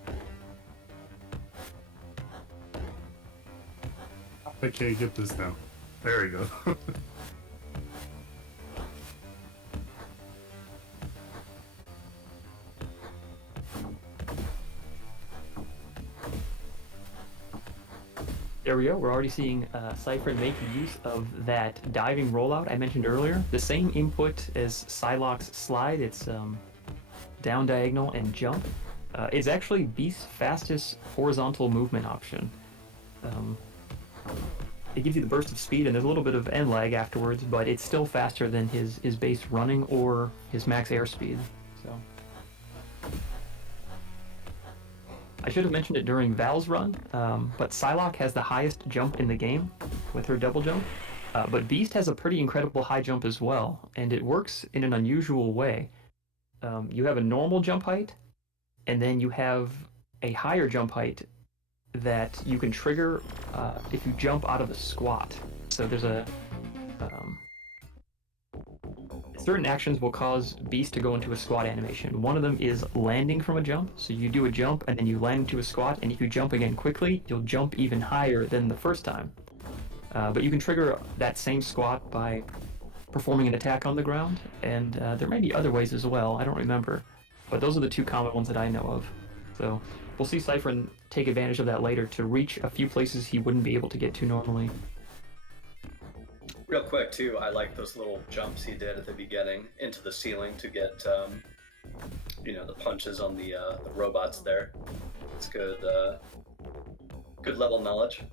I can't get this now. There we go. There we go. We're already seeing Cypher make use of that diving rollout I mentioned earlier. The same input as Psylocke's slide. It's down diagonal and jump. It's actually Beast's fastest horizontal movement option. It gives you the burst of speed, and there's a little bit of end lag afterwards, but it's still faster than his base running or his max airspeed. So I should have mentioned it during Val's run, but Psylocke has the highest jump in the game with her double jump, but Beast has a pretty incredible high jump as well, and it works in an unusual way. You have a normal jump height, and then you have a higher jump height that you can trigger if you jump out of a squat. So there's certain actions will cause Beast to go into a squat animation. One of them is landing from a jump. So you do a jump and then you land into a squat, and if you jump again quickly, you'll jump even higher than the first time. But you can trigger that same squat by performing an attack on the ground, and there may be other ways as well, I don't remember. But those are the two common ones that I know of. So we'll see Cypher take advantage of that later to reach a few places he wouldn't be able to get to normally. Real quick, too, I like those little jumps he did at the beginning into the ceiling to get, the punches on the robots there. It's good, good level knowledge.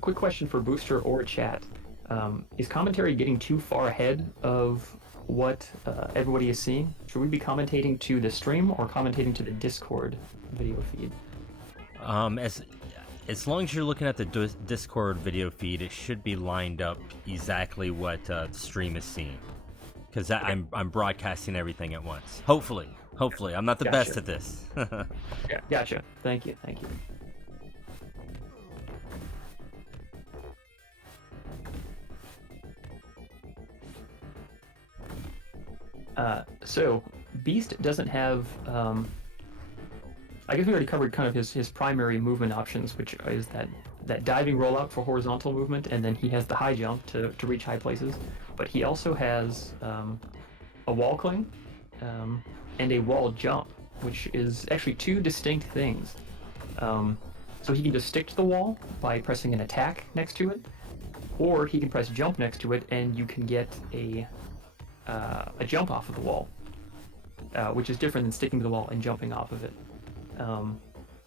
Quick question for Booster or chat. Is commentary getting too far ahead of what everybody is seeing? Should we be commentating to the stream or commentating to the Discord video feed? As long as you're looking at the Discord video feed, it should be lined up exactly what the stream is seeing. Because I'm broadcasting everything at once. Hopefully, I'm not the best at this. Yeah, gotcha. Thank you. So Beast doesn't have. I guess we already covered kind of his primary movement options, which is that diving rollout for horizontal movement, and then he has the high jump to reach high places. But he also has a wall cling and a wall jump, which is actually two distinct things. So he can just stick to the wall by pressing an attack next to it, or he can press jump next to it, and you can get a jump off of the wall, which is different than sticking to the wall and jumping off of it.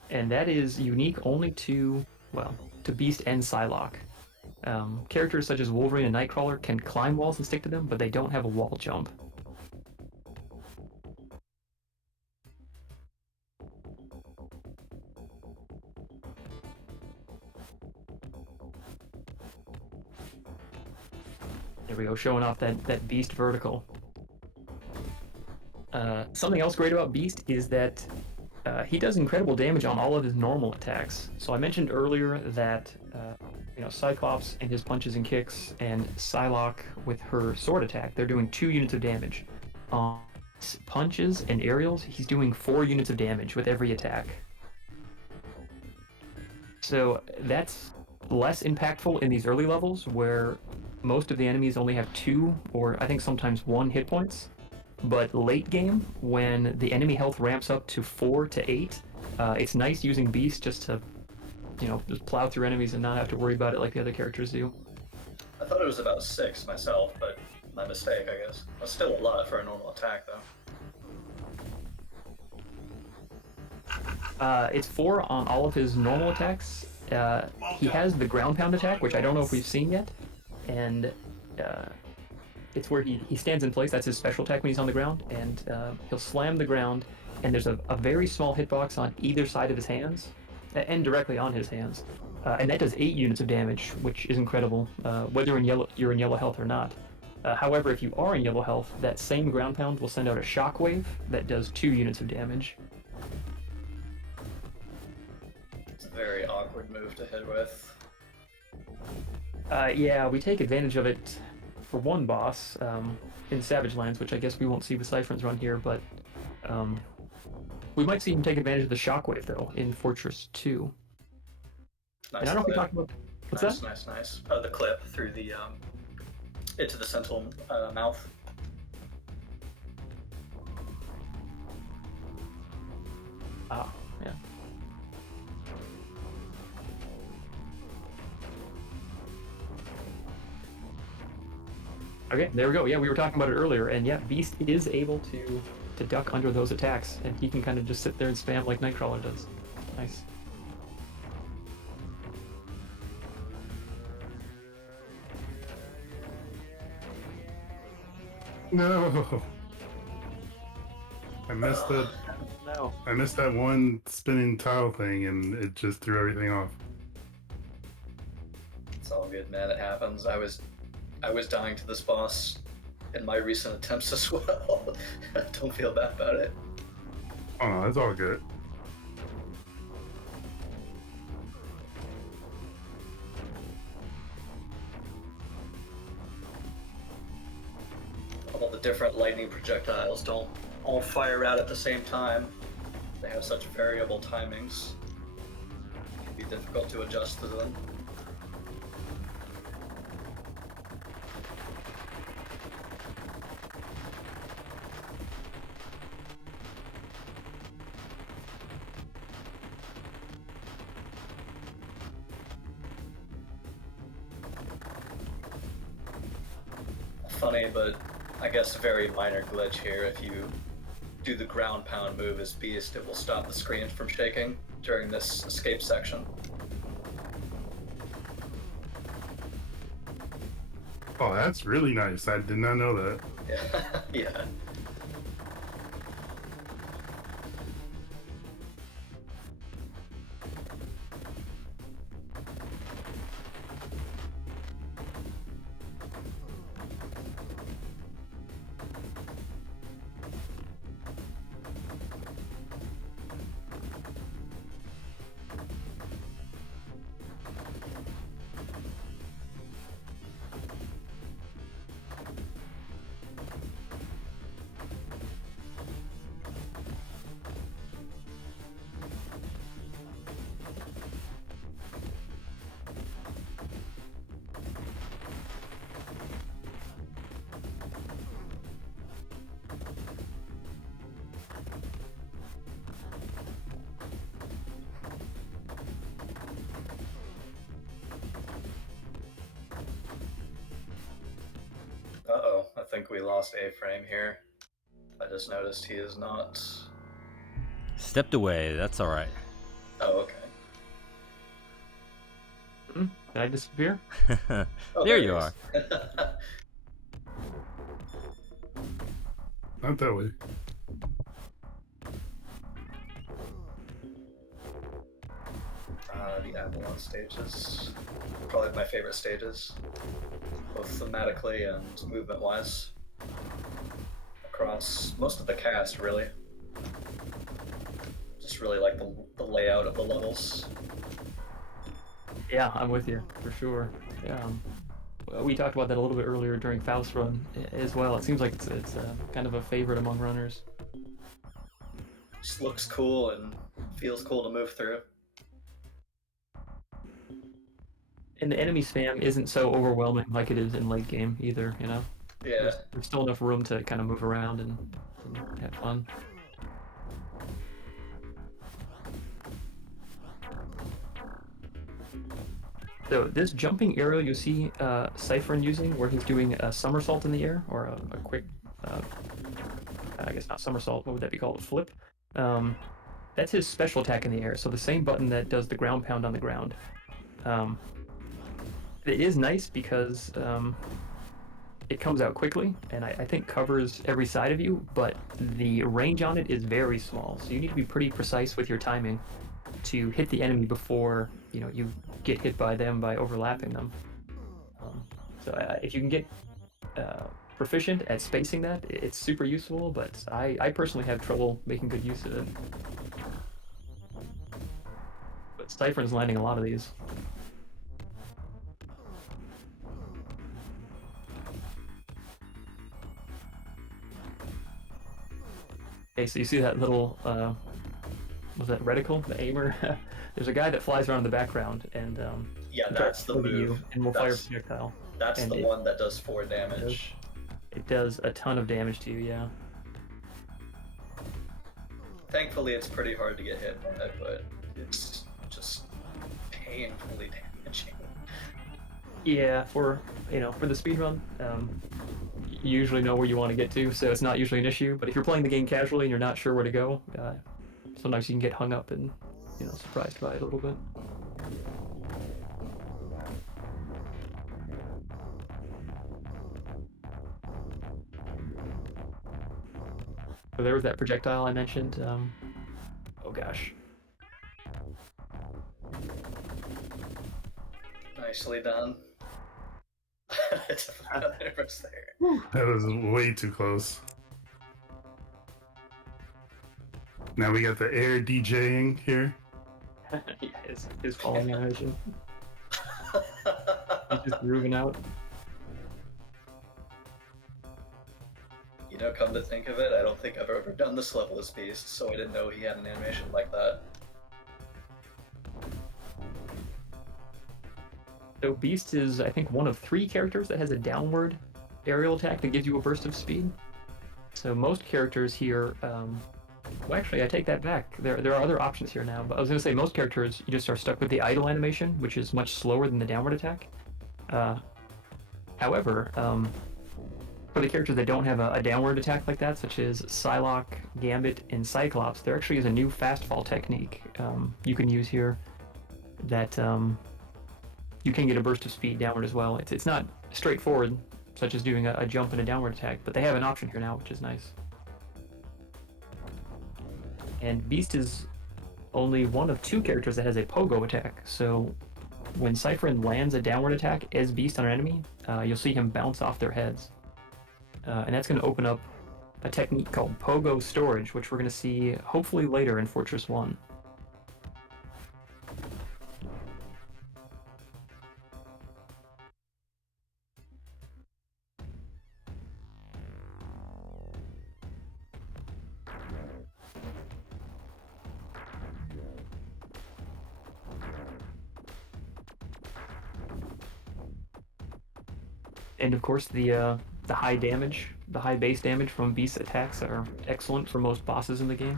And that is unique only to Beast and Psylocke. Characters such as Wolverine and Nightcrawler can climb walls and stick to them, but they don't have a wall jump. There we go, showing off that Beast vertical. Something else great about Beast is that he does incredible damage on all of his normal attacks. So I mentioned earlier that Cyclops and his punches and kicks, and Psylocke with her sword attack, they're doing 2 units of damage. On punches and aerials, he's doing 4 units of damage with every attack. So that's less impactful in these early levels where most of the enemies only have 2 or I think sometimes 1 hit points. But late game, when the enemy health ramps up to 4 to 8, it's nice using Beast just to, just plow through enemies and not have to worry about it like the other characters do. I thought it was about 6 myself, but my mistake, I guess. That's still a lot for a normal attack, though. It's 4 on all of his normal attacks. He has the ground pound attack, which I don't know if we've seen yet, and it's where he stands in place. That's his special attack when he's on the ground, and he'll slam the ground, and there's a very small hitbox on either side of his hands, and directly on his hands, and that does 8 units of damage, which is incredible, whether you're in yellow health or not. However, if you are in yellow health, that same ground pound will send out a shockwave that does 2 units of damage. It's a very awkward move to hit with. Yeah, we take advantage of it for one boss in Savage Lands, which I guess we won't see with Siphons run here, but we might see him take advantage of the shockwave though in Fortress 2. Nice. And I don't know if we talked about what's that? Nice. The clip through the into the sentinel mouth. Ah, yeah. Okay, there we go. Yeah, we were talking about it earlier, and yeah, Beast is able to duck under those attacks, and he can kind of just sit there and spam like Nightcrawler does. Nice. No. I missed it. No. I missed that one spinning tile thing, and it just threw everything off. It's all good, man. It happens. I was dying to this boss in my recent attempts as well. Don't feel bad about it. Oh no, it's all good. All the different lightning projectiles don't all fire out at the same time. They have such variable timings. It can be difficult to adjust to them. Funny, but I guess a very minor glitch here. If you do the ground pound move as Beast, it will stop the screen from shaking during this escape section. Oh, that's really nice. I did not know that. Yeah. Yeah. Uh-oh, I think we lost A-Frame here. I just noticed he is not... Stepped away. That's all right. Oh, okay. Did I disappear? Oh, There he you is. are. Not that way. The Avalon stages. Probably my favorite stages. Both thematically and movement-wise. Across most of the cast, really. Just really like the layout of the levels. Yeah, I'm with you for sure. Yeah, we talked about that a little bit earlier during Faust Run as well. It seems like it's kind of a favorite among runners. Just looks cool and feels cool to move through. And the enemy spam isn't so overwhelming like it is in late game either, you know? Yeah. There's still enough room to kind of move around and have fun. So this jumping aerial you see Siphon using, where he's doing a somersault in the air, or a quick, I guess not somersault, what would that be called? Flip. That's his special attack in the air, so the same button that does the ground pound on the ground. It is nice because it comes out quickly, and I think covers every side of you, but the range on it is very small, so you need to be pretty precise with your timing to hit the enemy before you get hit by them by overlapping them. So if you can get proficient at spacing that, it's super useful, but I personally have trouble making good use of it. But Siphon's landing a lot of these. Okay, so you see that little, was that reticle, the aimer? There's a guy that flies around in the background and Yeah, tries that's to the target move. you and will fire a That's- projectile. That's And the it- one that does 4 damage. It does a ton of damage to you, yeah. Thankfully, it's pretty hard to get hit by it, but it's just painfully damaging. Yeah, for the speedrun, you usually know where you want to get to, so it's not usually an issue. But if you're playing the game casually and you're not sure where to go, sometimes you can get hung up and surprised by it a little bit. So there was that projectile I mentioned. Oh gosh. Nicely done. It's almost there. That was way too close. Now we got the air DJing here. Yeah, his falling animation. He's just grooving out. You know, come to think of it, I don't think I've ever done this level as Beast, so I didn't know he had an animation like that. So Beast is, I think, one of 3 characters that has a downward aerial attack that gives you a burst of speed. So most characters here, well, actually, I take that back. There are other options here now, but I was going to say most characters, you just are stuck with the idle animation, which is much slower than the downward attack. However, for the characters that don't have a downward attack like that, such as Psylocke, Gambit, and Cyclops, there actually is a new fast fall technique you can use here that you can get a burst of speed downward as well. It's not straightforward, such as doing a jump and a downward attack, but they have an option here now, which is nice. And Beast is only one of 2 characters that has a pogo attack, so when Cypherin lands a downward attack as Beast on an enemy, you'll see him bounce off their heads. And that's going to open up a technique called pogo storage, which we're going to see hopefully later in Fortress 1. And of course, the high damage, the high base damage from Beast's attacks are excellent for most bosses in the game.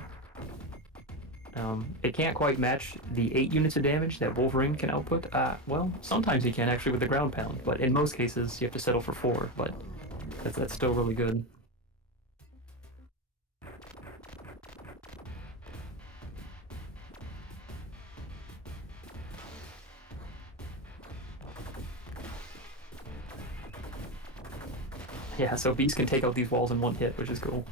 It can't quite match the 8 units of damage that Wolverine can output. Well, sometimes he can actually with the ground pound, but in most cases you have to settle for 4, but that's still really good. Yeah, so Beast can take out these walls in 1 hit, which is cool.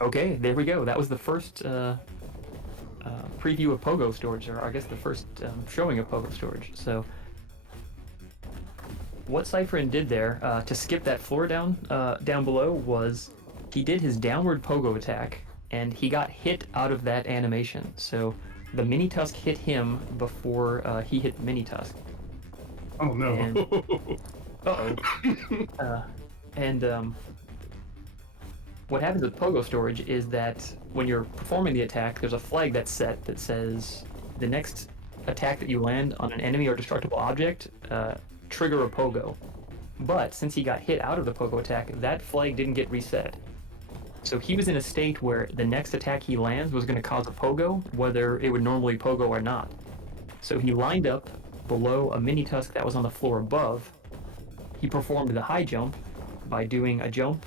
Okay, there we go. That was the first preview of pogo storage, or I guess the first showing of pogo storage. So what Cypherin did there to skip that floor down below was he did his downward pogo attack, and he got hit out of that animation. So the mini tusk hit him before he hit the mini tusk. Oh no. And what happens with pogo storage is that when you're performing the attack, there's a flag that's set that says the next attack that you land on an enemy or destructible object, trigger a pogo. But since he got hit out of the pogo attack, that flag didn't get reset. So he was in a state where the next attack he lands was going to cause a pogo, whether it would normally pogo or not. So he lined up below a mini tusk that was on the floor above. He performed the high jump by doing a jump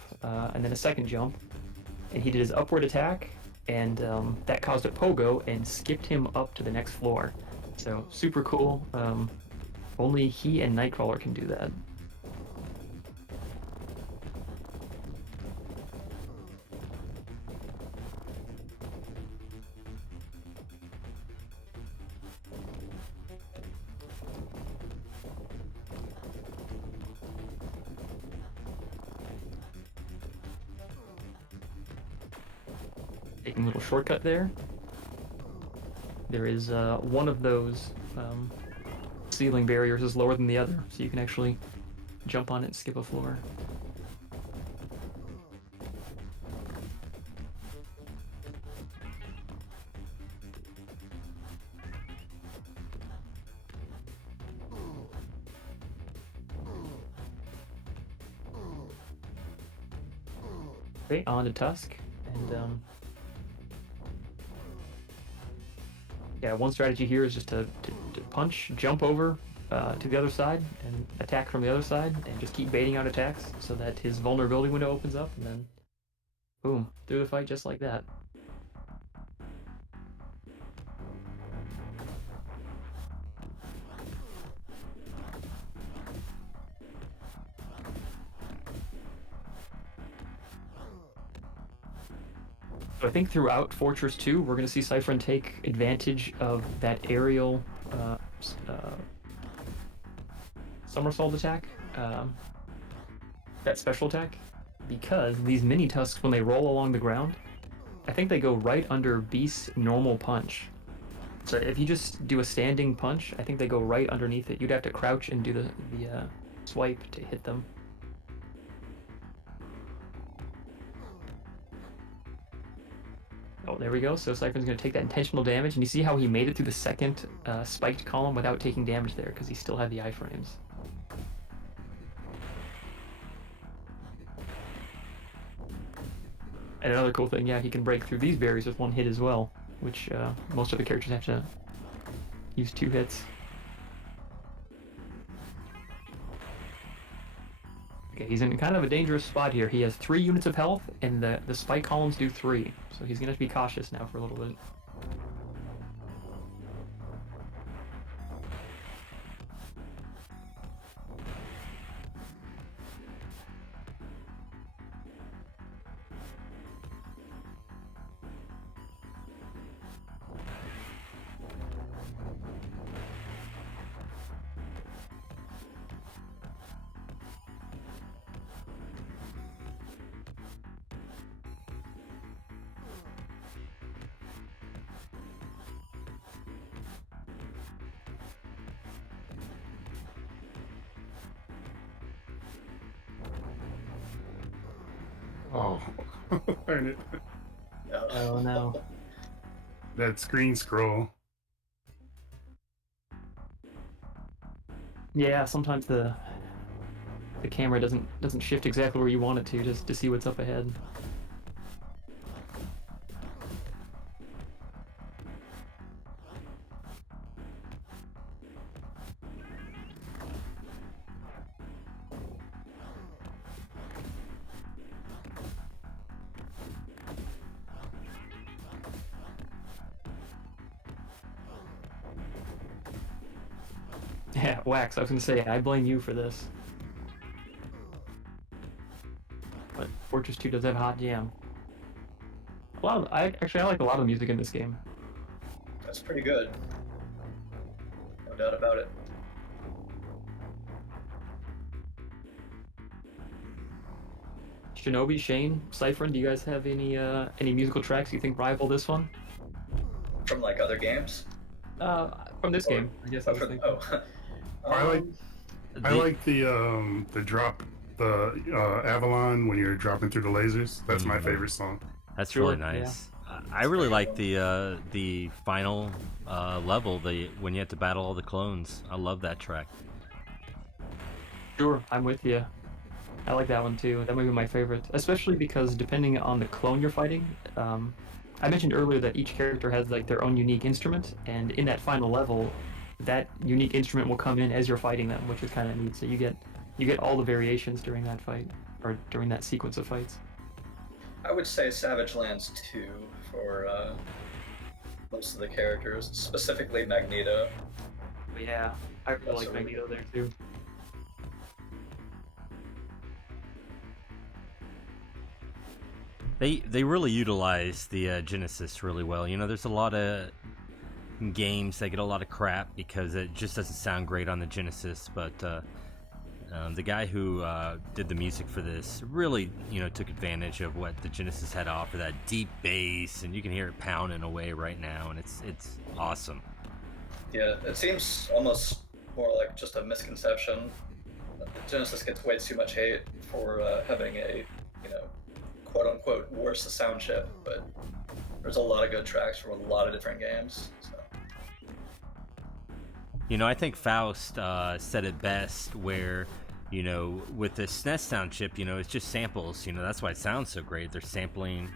and then a second jump, and he did his upward attack, and that caused a pogo and skipped him up to the next floor. So super cool. Only he and Nightcrawler can do that. Taking a little shortcut there. There is one of those ceiling barriers is lower than the other, so you can actually jump on it and skip a floor. Okay, on to Tusk, and yeah, one strategy here is just to punch, jump over to the other side, and attack from the other side, and just keep baiting out attacks so that his vulnerability window opens up, and then boom, through the fight just like that. So I think throughout Fortress 2, we're going to see Cypherin take advantage of that aerial somersault attack, that special attack, because these mini tusks, when they roll along the ground, I think they go right under Beast's normal punch. So if you just do a standing punch, I think they go right underneath it. You'd have to crouch and do the swipe to hit them. Oh, there we go. So Siphon's going to take that intentional damage, and you see how he made it through the second spiked column without taking damage there, because he still had the iframes. And another cool thing, yeah, he can break through these barriers with one hit as well, which most other characters have to use 2 hits. Okay, he's in kind of a dangerous spot here. He has 3 units of health, and the spike columns do 3, so he's going to be cautious now for a little bit. Oh, darn it. Oh no. That screen scroll. Yeah, sometimes the camera doesn't shift exactly where you want it to, just to see what's up ahead. Yeah, Wax, I was gonna say, I blame you for this. But Fortress 2 does have Hot Jam. I like a lot of the music in this game. That's pretty good. No doubt about it. Shinobi, Shane, Cypher, do you guys have any musical tracks you think rival this one? From like other games? From this game, I guess I was thinking. I like the drop, the Avalon when you're dropping through the lasers. That's my favorite song. That's Sure, really nice. I really like the final level, when you have to battle all the clones. I love that track. Sure, I'm with you. I like that one too. That might be my favorite, especially because depending on the clone you're fighting, I mentioned earlier that each character has like their own unique instrument, and in that final level, that unique instrument will come in as you're fighting them, which is kind of neat. So you get all the variations during that fight, or during that sequence of fights. I would say Savage Lands 2 for most of the characters, specifically Magneto. But yeah, I really like Magneto there too. They really utilize the Genesis really well. You know, there's a lot of games that get a lot of crap because it just doesn't sound great on the Genesis, but the guy who did the music for this really, took advantage of what the Genesis had to offer, that deep bass, and you can hear it pounding away right now, and it's awesome. Yeah, it seems almost more like just a misconception. The Genesis gets way too much hate for having a, quote-unquote worse sound chip, but there's a lot of good tracks from a lot of different games. So. I think Faust said it best where, with the SNES sound chip, it's just samples. That's why it sounds so great. They're sampling,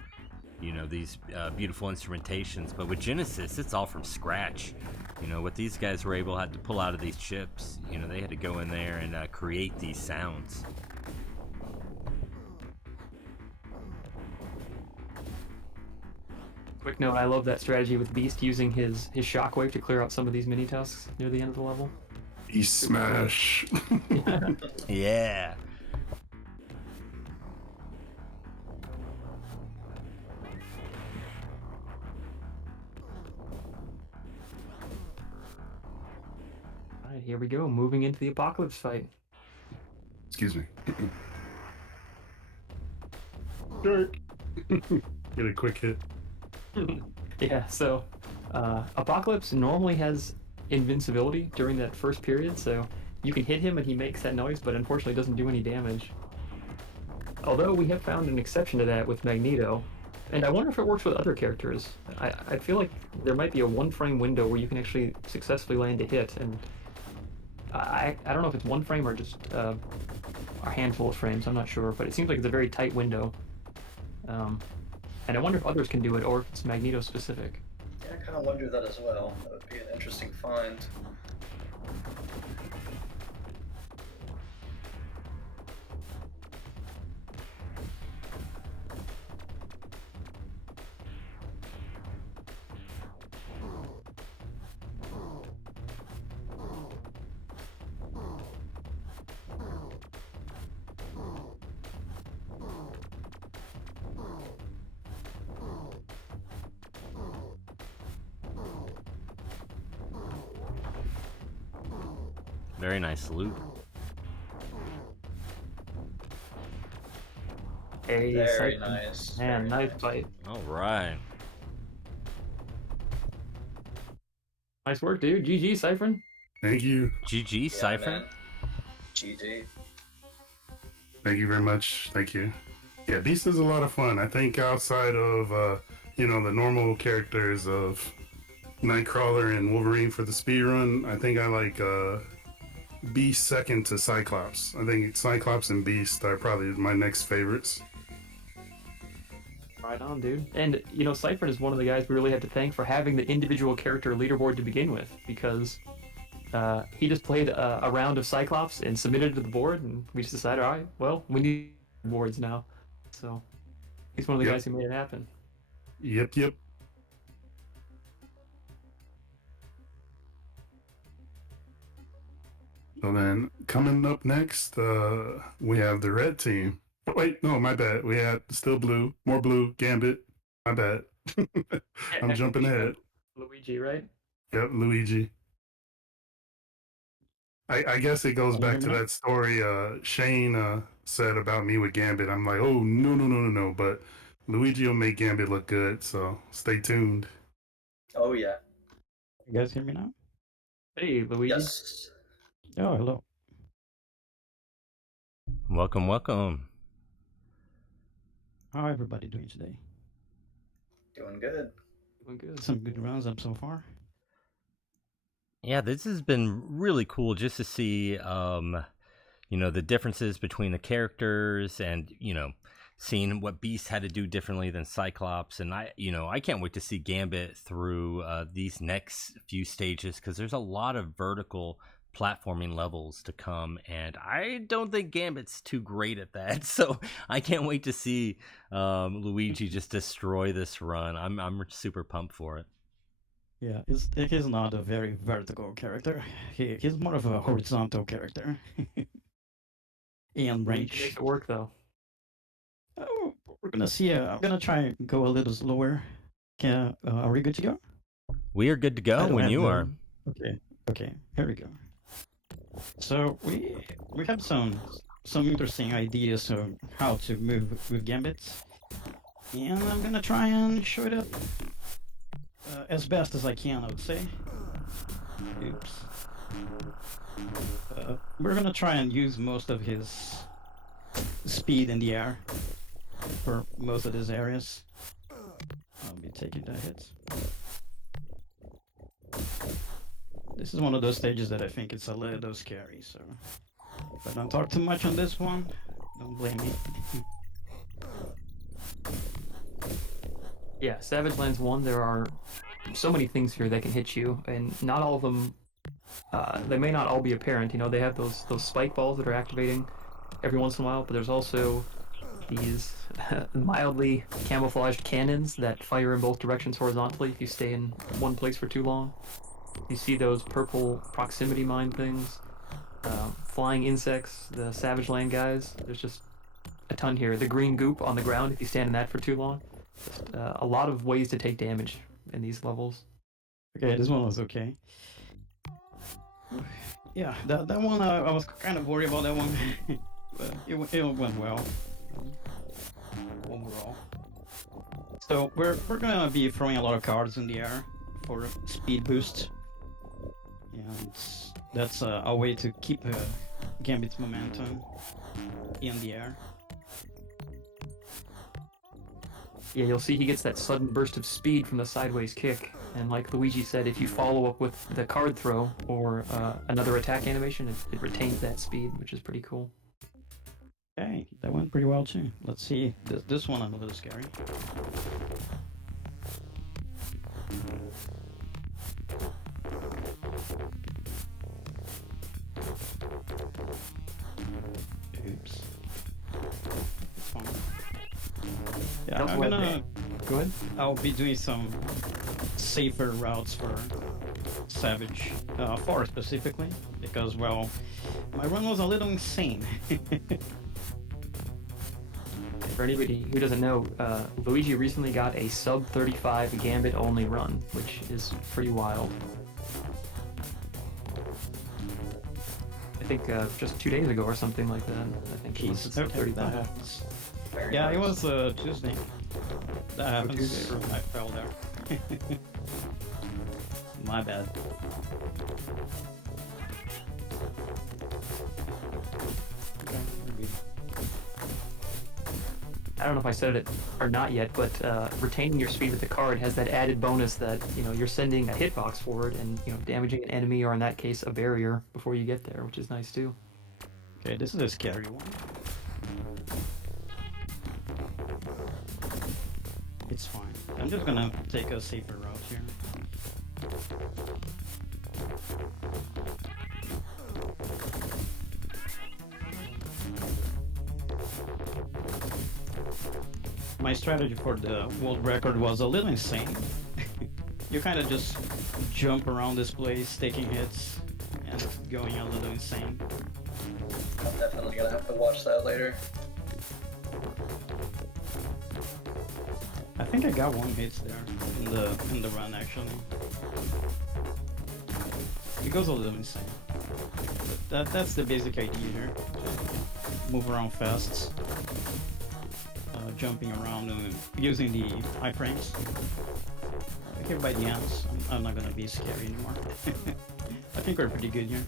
these beautiful instrumentations. But with Genesis, it's all from scratch. What these guys were able to pull out of these chips, they had to go in there and create these sounds. Quick note, I love that strategy with Beast using his shockwave to clear out some of these mini tusks near the end of the level. Beast smash. Yeah. Alright, here we go, moving into the Apocalypse fight. Excuse me. Jerk. Get a quick hit. Yeah, so Apocalypse normally has invincibility during that first period, so you can hit him and he makes that noise, but unfortunately doesn't do any damage. Although we have found an exception to that with Magneto, and I wonder if it works with other characters. I feel like there might be a one-frame window where you can actually successfully land a hit, and I don't know if it's one frame or just a handful of frames, I'm not sure, but it seems like it's a very tight window. And I wonder if others can do it, or if it's Magneto specific. Yeah, I kind of wonder that as well. That would be an interesting find. Very nice loot. Hey, Very Siphon. nice. Man, very nice nice. fight. All right. Nice work, dude. GG, Siphon. Thank you. GG, Yeah, Cypher. man. GG. Thank you very much. Thank you. Yeah, Beast is a lot of fun. I think outside of the normal characters of Nightcrawler and Wolverine for the speed run, I think I like Beast second to Cyclops. I think Cyclops and Beast are probably my next favorites. Right on, dude. And, Siphon is one of the guys we really had to thank for having the individual character leaderboard to begin with, because he just played a round of Cyclops and submitted it to the board, and we just decided, all right, well, we need boards now. So he's one of the Yep. guys who made it happen. Yep. So then, coming up next, we have the red team. Oh, wait, no, my bad. We had still blue, more blue, Gambit. My bad. I'm jumping ahead. Luigi, right? Yep, Luigi. I guess it goes back to that story Shane said about me with Gambit. I'm like, oh, no. But Luigi will make Gambit look good, so stay tuned. Oh, yeah. You guys hear me now? Hey, Luigi. Yes. Oh, hello. Welcome. How everybody doing today? Doing good. Doing good. Some good rounds up so far. Yeah, this has been really cool just to see, the differences between the characters and, seeing what Beast had to do differently than Cyclops. And I can't wait to see Gambit through these next few stages, because there's a lot of vertical platforming levels to come, and I don't think Gambit's too great at that. So I can't wait to see Luigi just destroy this run. I'm super pumped for it. Yeah, he's not a very vertical character. He's more of a horizontal character. And Luigi range. makes it work, though. Oh, we're gonna see. I'm gonna try and go a little slower. Are we good to go? We are good to I go don't when have you the- are. Okay. Here we go. So we have some interesting ideas of how to move with gambits, and I'm gonna try and show it up as best as I can, I would say. Oops. We're gonna try and use most of his speed in the air for most of these areas. I'll be taking the hits. This is one of those stages that I think it's a little scary, so if I don't talk too much on this one, don't blame me. Yeah, Savage Lands 1, there are so many things here that can hit you, and not all of them, they may not all be apparent. They have those spike balls that are activating every once in a while, but there's also these mildly camouflaged cannons that fire in both directions horizontally if you stay in one place for too long. You see those purple proximity mine things, flying insects, the Savage Land guys. There's just a ton here. The green goop on the ground if you stand in that for too long. Just, a lot of ways to take damage in these levels. Okay, this one was okay. Yeah, that one I was kind of worried about that one, but it went well overall. So we're gonna be throwing a lot of cards in the air for speed boost, and that's a way to keep Gambit's momentum in the air. Yeah, you'll see he gets that sudden burst of speed from the sideways kick, and like Luigi said, if you follow up with the card throw or another attack animation, it retains that speed, which is pretty cool. Okay, that went pretty well too. Let's see. This one I'm a little scary. Oops. It's fine. Yeah, Don't I'm let gonna. Go ahead. I'll be doing some safer routes for Savage, 4 specifically, because, well, my run was a little insane. For anybody who doesn't know, Luigi recently got a sub 35 Gambit only run, which is pretty wild. I think just 2 days ago or something like that. I think it was Jesus, sub okay, 35. that happens. Very Yeah, it nice. was Tuesday. That happens. Tuesday. I fell there. My bad. Okay, we're good. I don't know if I said it or not yet, but retaining your speed with the card has that added bonus that you're sending a hitbox forward and damaging an enemy or in that case a barrier before you get there, which is nice too. Okay, this is a scary one. It's fine. I'm just gonna take a safer route here. My strategy for the world record was a little insane. You kind of just jump around this place, taking hits, and going a little insane. I'm definitely gonna have to watch that later. I think I got 1 hit there in the run actually. It goes a little insane. But that's the basic idea here. Move around fast, jumping around and using the iframes. Okay, by the end, I'm not gonna be scary anymore. I think we're pretty good here.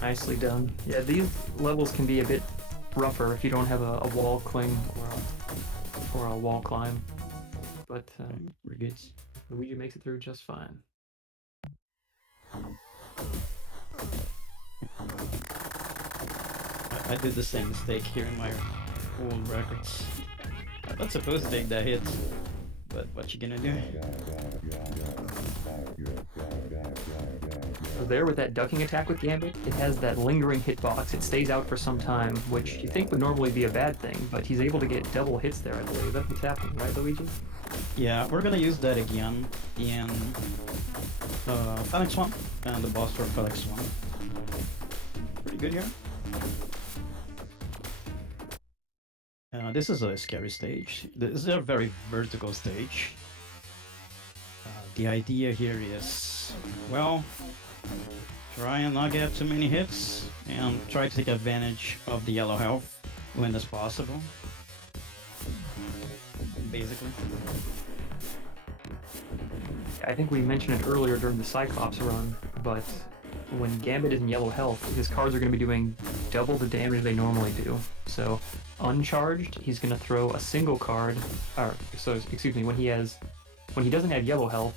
Nicely done. Yeah, these levels can be a bit rougher if you don't have a wall cling or a wall climb, but Okay, we're good. Luigi makes it through just fine. I did the same mistake here in my old records. I'm not supposed to take that hit, but what you gonna do? So there with that ducking attack with Gambit, it has that lingering hitbox. It stays out for some time, which you think would normally be a bad thing, but he's able to get double hits there, I believe. That's what's happening, right, Luigi? Yeah, we're gonna use that again in Phoenix 1 and the boss for Phoenix 1. Pretty good here. This is a scary stage. This is a very vertical stage. The idea here is, well, try and not get too many hits and try to take advantage of the yellow health when it's possible. Basically. I think we mentioned it earlier during the Cyclops run, but when Gambit is in yellow health, his cards are going to be doing double the damage they normally do. So, uncharged, he's going to throw a single card, when he doesn't have yellow health,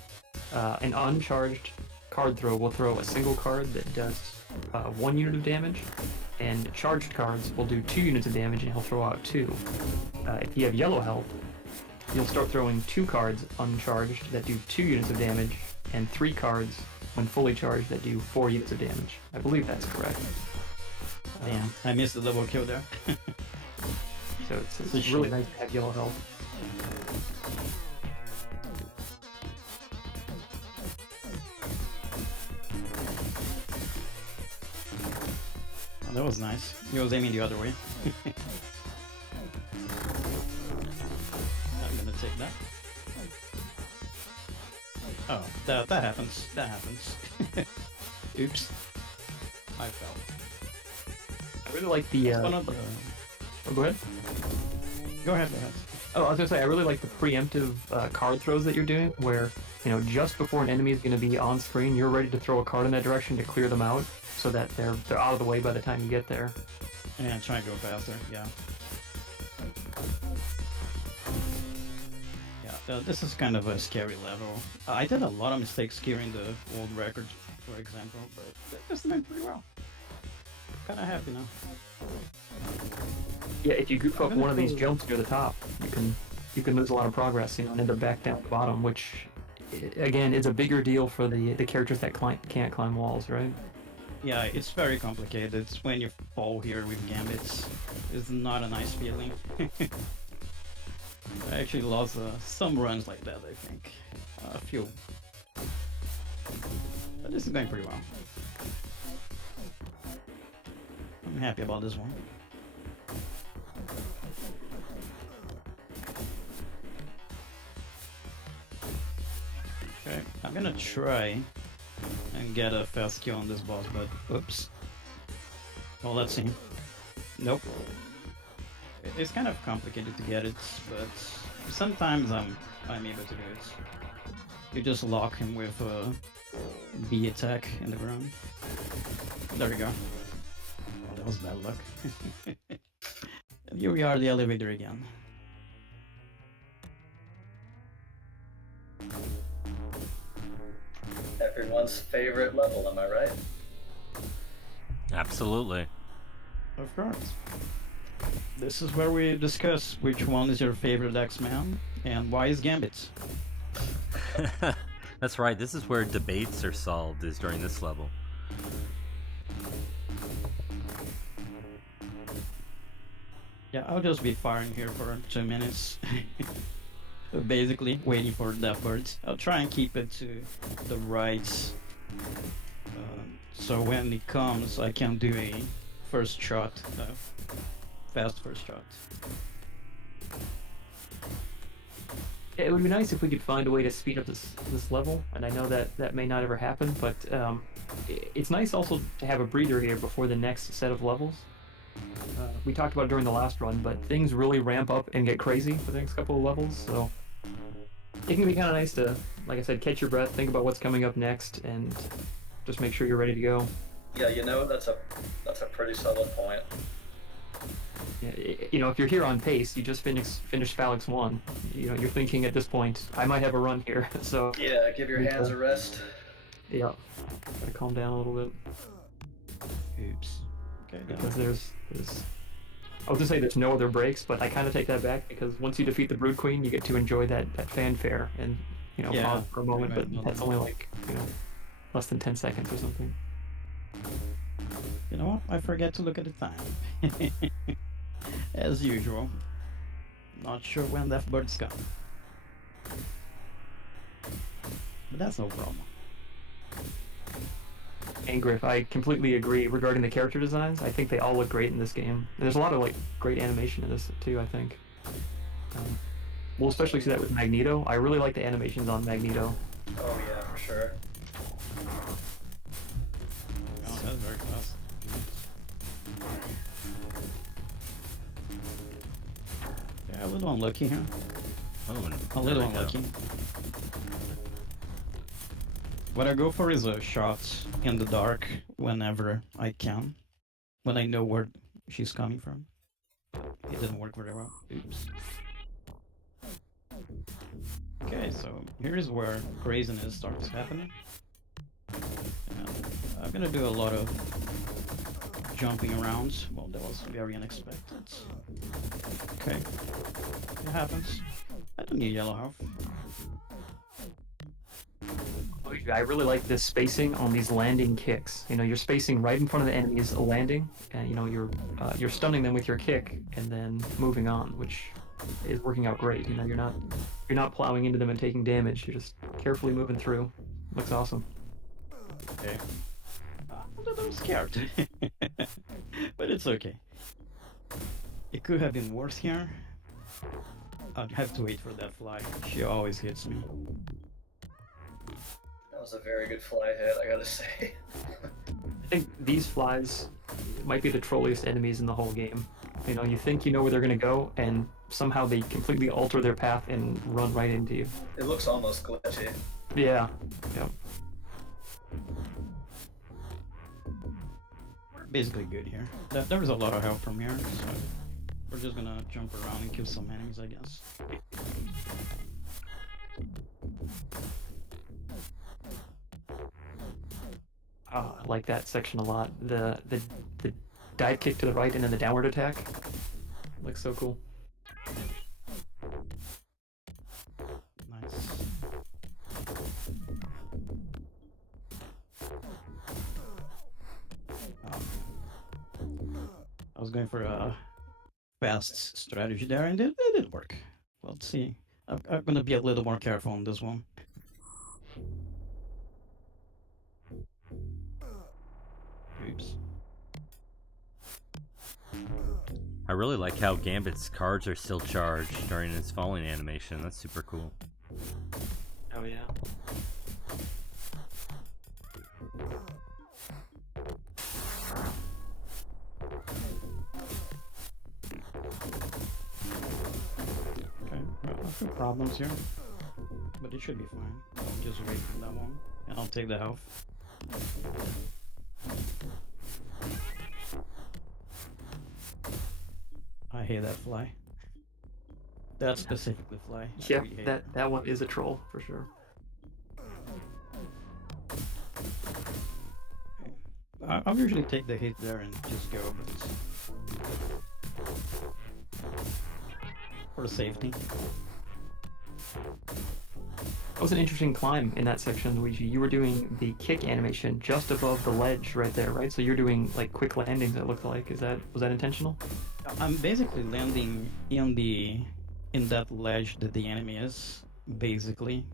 an uncharged card throw will throw a single card that does 1 unit of damage, and charged cards will do 2 units of damage and he'll throw out 2. If you have yellow health, you'll start throwing 2 cards uncharged that do 2 units of damage, and 3 cards when fully charged that do 4 units of damage. I believe that's correct. Damn, I missed the double kill there. So it's a really shame. nice to have yellow health. Oh, that was nice. He was aiming the other way. I'm gonna take that. Oh, that happens. That happens. Oops. I fell. I really like the. It's one of the. Oh, go ahead. Go ahead, go ahead. Oh, I was gonna say I really like the preemptive card throws that you're doing, where just before an enemy is gonna be on screen, you're ready to throw a card in that direction to clear them out, so that they're out of the way by the time you get there. And try and go faster. Yeah. Yeah. This is kind of a scary level. I did a lot of mistakes clearing the world record, for example, but this went pretty well. Kind of happy now. Yeah, if you goof up gonna one of these go- jumps near the top, you can lose a lot of progress, and end up back down at the bottom, which again is a bigger deal for the characters that can't climb walls, right? Yeah, it's very complicated. It's when you fall here with gambits. It's not a nice feeling. I actually lost some runs like that, I think. A few. But this is going pretty well. I'm happy about this one. Okay, I'm gonna try and get a fast kill on this boss, but oops. Well, let's see. Nope. It's kind of complicated to get it, but sometimes I'm able to do it. You just lock him with a B attack in the ground. There we go. Oh, that was bad luck. And here we are, the elevator again. Everyone's favorite level, am I right? Absolutely. Of course. This is where we discuss which one is your favorite X-Man and why is Gambit. That's right. This is where debates are solved, is during this level. Yeah, I'll just be firing here for 2 minutes. Basically, waiting for death birds. I'll try and keep it to the right. So when it comes, I can do a first shot. Fast first shot. Yeah, it would be nice if we could find a way to speed up this level, and I know that may not ever happen, but it's nice also to have a breather here before the next set of levels. We talked about it during the last run, but things really ramp up and get crazy for the next couple of levels, so it can be kind of nice to, like I said, catch your breath, think about what's coming up next, and just make sure you're ready to go. Yeah, that's a pretty solid point. Yeah, if you're here on pace, you just finished Phalanx 1, you're thinking at this point, I might have a run here, so... Yeah, give your hands a rest. Yeah, gotta calm down a little bit. Oops. Okay, Because there's I was gonna say there's no other breaks, but I kind of take that back, because once you defeat the Brood Queen, you get to enjoy that fanfare and Yeah, pause for a moment, right, but that's only like less than 10 seconds or something. You know what? I forget to look at the time. As usual. Not sure when that bird's gone. But that's no problem. And Griff, I completely agree regarding the character designs. I think they all look great in this game. And there's a lot of great animation in this too, I think. We'll especially see that with Magneto. I really like the animations on Magneto. Oh yeah, for sure. Oh, that's very fast. Yeah, a little unlucky here. Oh, A little there we go. unlucky. What I go for is a shot in the dark whenever I can. When I know where she's coming from. It didn't work very well. Oops. Okay, so here's where craziness starts happening. I'm gonna do a lot of jumping around. Well, that was very unexpected. Okay. It happens. I don't need yellow health. I really like this spacing on these landing kicks. You're spacing right in front of the enemy's landing, and you're stunning them with your kick and then moving on, which is working out great. You're not plowing into them and taking damage. You're just carefully moving through. Looks awesome. Okay. I'm a little scared. But it's okay. It could have been worse here. I'd have to wait for that fly. She always hits me. That was a very good fly hit, I gotta say. I think these flies, might be the trolliest enemies in the whole game. You know, you think you know where they're gonna go, and somehow they completely alter their path and run right into you. It looks almost glitchy. Yeah. Yep. We're basically good here. There was a lot of help from here, so we're just gonna jump around and kill some enemies, I guess. Oh, I like that section a lot. The dive kick to the right and then the downward attack. Looks so cool. Nice. I was going for a fast strategy there, and it didn't work. Well, let's see. I'm gonna be a little more careful on this one. Oops. I really like how Gambit's cards are still charged during his falling animation. That's super cool. Oh yeah. Okay, well, a few problems here, but it should be fine. I'll just wait for that one, and I'll take the health. I hate that fly. That specifically fly. I Yeah, really hate it. that one is a troll for sure. I'll usually take the hit there and just go, but for safety. That was an interesting climb in that section, Luigi. You were doing the kick animation just above the ledge right there, right? So you're doing like quick landings. It looked like. Was that intentional? I'm basically landing in that ledge that the enemy is, basically,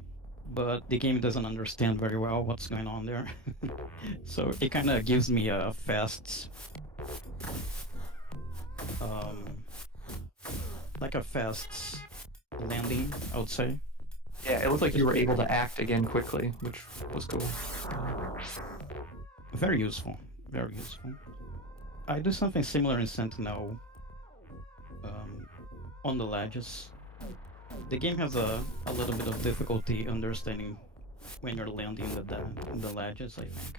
but the game doesn't understand very well what's going on there. So it kind of gives me a fast, like a fast landing, I would say. Yeah, it looked like you were able to act again quickly, which was cool. Very useful, very useful. I do something similar in Sentinel on the ledges. The game has a little bit of difficulty understanding when you're landing in the ledges, I think.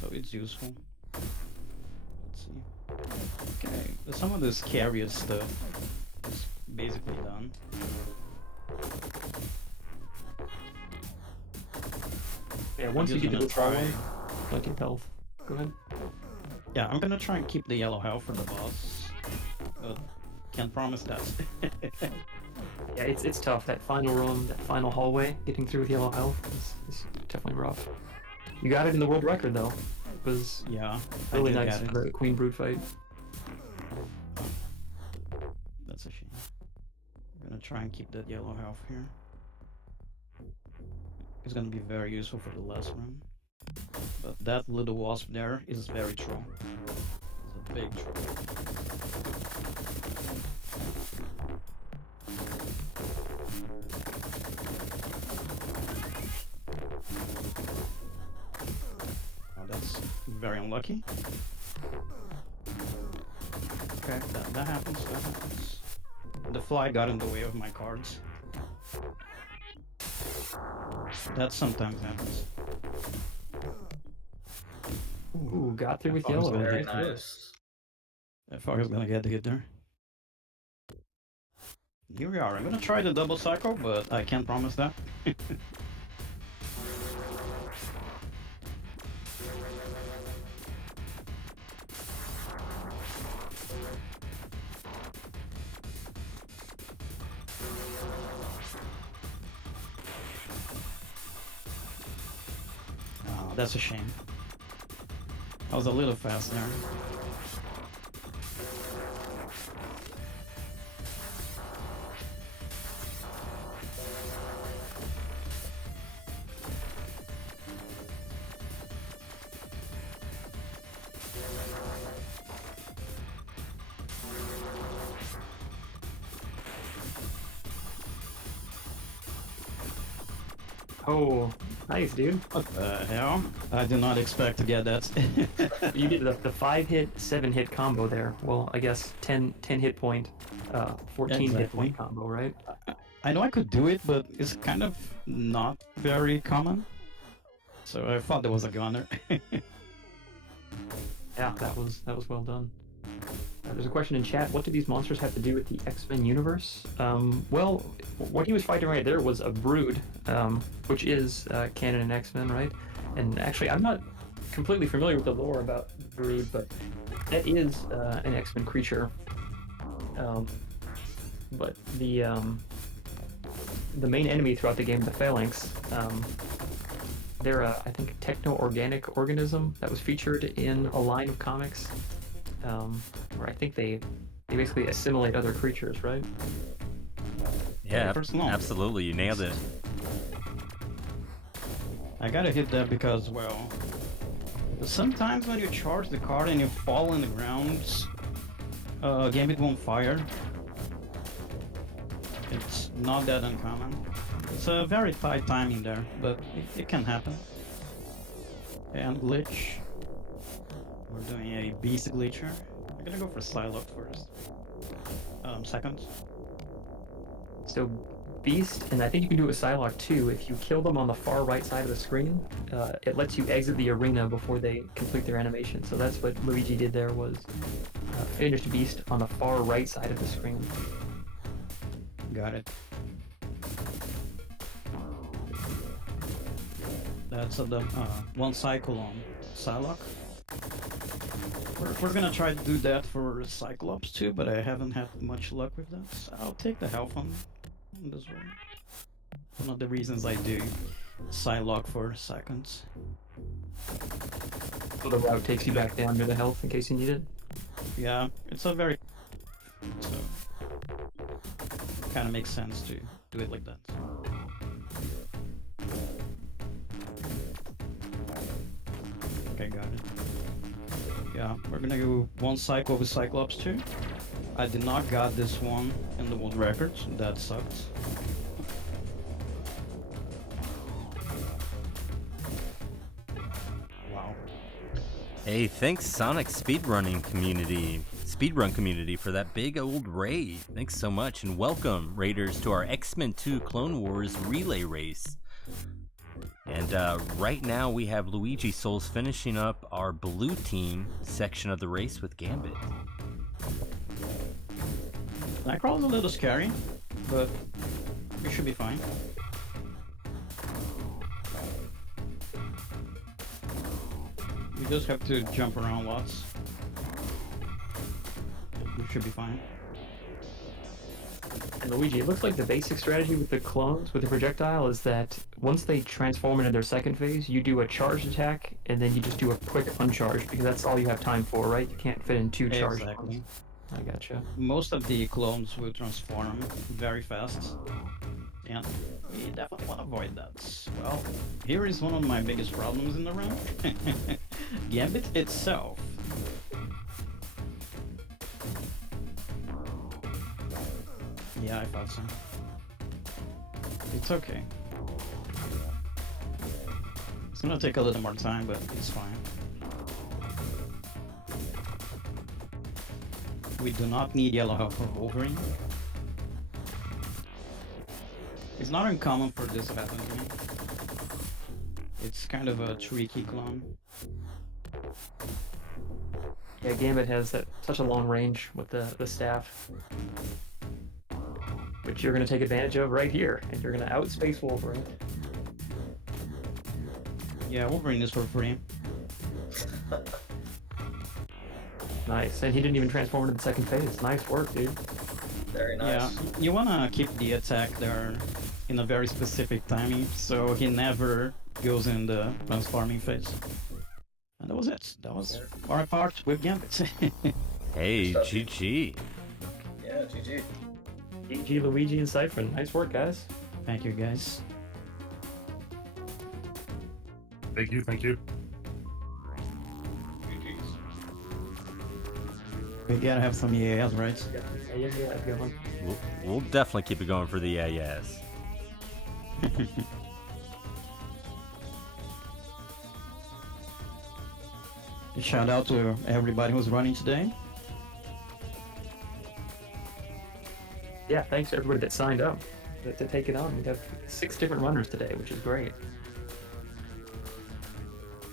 So it's useful. Let's see. Okay, some of this carrier stuff is basically done. Yeah, once you just get to gonna the try try- one, like in health. Go ahead. Yeah, I'm gonna try and keep the yellow health for the boss, but can't promise that. Yeah, it's tough. That final room, that final hallway, getting through with yellow health is definitely rough. You got it in the world record though. It was Yeah, I really did nice get it. for a Queen Brood fight. That's a shame. I'm gonna try and keep that yellow health here. It's gonna be very useful for the last run. But that little wasp there is very troll. It's a big troll. Oh, that's very unlucky. Okay, that happens, that happens. The fly got in the way of my cards. That sometimes happens. Ooh, got through with I thought it was yellow. Very Nice work. nice. I thought I was gonna get the hit there. Here we are. I'm gonna try the double cycle, but I can't promise that. Oh, that's a shame. I was a little fast there. Oh, Nice, dude. What the hell? I did not expect to get that. You did the 5-hit, 7-hit combo there. Well, I guess 10 hit point, 14 hit Exactly. point combo, right? I know I could do it, but it's kind of not very common. So I thought there was a gunner. Yeah, that was well done. There's a question in chat. What do these monsters have to do with the X-Men universe? Well, what he was fighting right there was a brood, which is canon in X-Men, right? And actually, I'm not completely familiar with the lore about brood, but that is an X-Men creature. But the main enemy throughout the game, the Phalanx, they're a, I think, techno-organic organism that was featured in a line of comics, where I think they basically assimilate other creatures, right? Yeah, First long. absolutely. You nailed it. I gotta hit that because, well, sometimes when you charge the card and you fall in the ground, Gambit won't fire. It's not that uncommon. It's a very tight timing there, but it can happen. And glitch. We're doing a beast glitcher. I'm gonna go for Psylocke first. Second. So Beast, and I think you can do it with Psylocke too, if you kill them on the far right side of the screen, it lets you exit the arena before they complete their animation. So that's what Luigi did there, was finish Beast on the far right side of the screen. Got it. That's the one cycle on Psylocke. We're gonna try to do that for Cyclops too, but I haven't had much luck with that. So I'll take the health on this one. One of the reasons I do Psylocke for seconds. So the route takes you back down to the health in case you need it. Yeah, it's a very... So... Kinda makes sense to do it like that. Okay, got it. Yeah, we're gonna go one cycle with Cyclops too. I did not got this one in the world records. That sucked. Wow. Hey, thanks Sonic speedrun community for that big old raid. Thanks so much, and welcome Raiders to our X-Men 2 Clone Wars relay race. And right now we have Luigi Souls finishing up our blue team section of the race with Gambit. Nightcrawler's a little scary, but we should be fine. We just have to jump around lots. We should be fine. And Luigi, it looks like the basic strategy with the clones, with the projectile, is that once they transform into their second phase, you do a charged attack, and then you just do a quick uncharge, because that's all you have time for, right? You can't fit in 2 charged Exactly. ones. I gotcha. Most of the clones will transform very fast. And we definitely want to avoid that. Well, here is one of my biggest problems in the room. Gambit itself. Yeah, I thought so. It's okay. It's gonna take a little more time, but it's fine. We do not need yellow health for Wolverine. It's not uncommon for this to happen to me. It's kind of a tricky clone. Yeah, Gambit has such a long range with the staff, which you're going to take advantage of right here, and you're going to outspace Wolverine. Yeah, Wolverine is for free. Nice, and he didn't even transform into the second phase. Nice work, dude. Very Yeah, nice. you wanna keep the attack there in a very specific timing, so he never goes in the transforming phase. And that was it. That was our part with Gambit. Hey, Good stuff. GG. Yeah, GG. GG, Luigi, and Siphon. Nice work, guys. Thank you, guys. Thank you, thank you. We gotta have some EAS, right? Yeah, good one. We'll definitely keep it going for the yes. shout out to everybody who's running today. Yeah, thanks to everybody that signed up to take it on. We have 6 different runners today, which is great.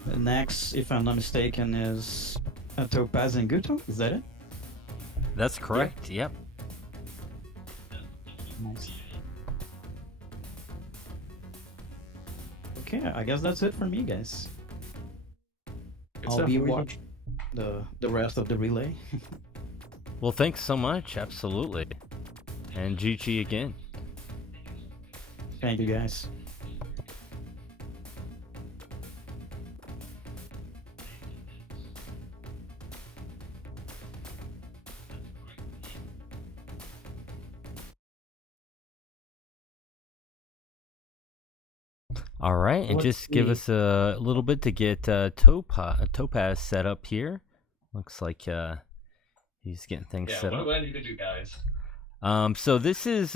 The next, if I'm not mistaken, is Topaz and Guto. Is that it? That's correct. Yep. Nice. Okay, I guess that's it for me, guys. Good I'll stuff. be What do you watching the rest of the relay. Well, thanks so much. Absolutely. And GG again. Thank you, guys. All right, and Let's just give see. us a little bit to get Topaz set up here. Looks like he's getting things Yeah, set what up. do I need to do, guys? So this is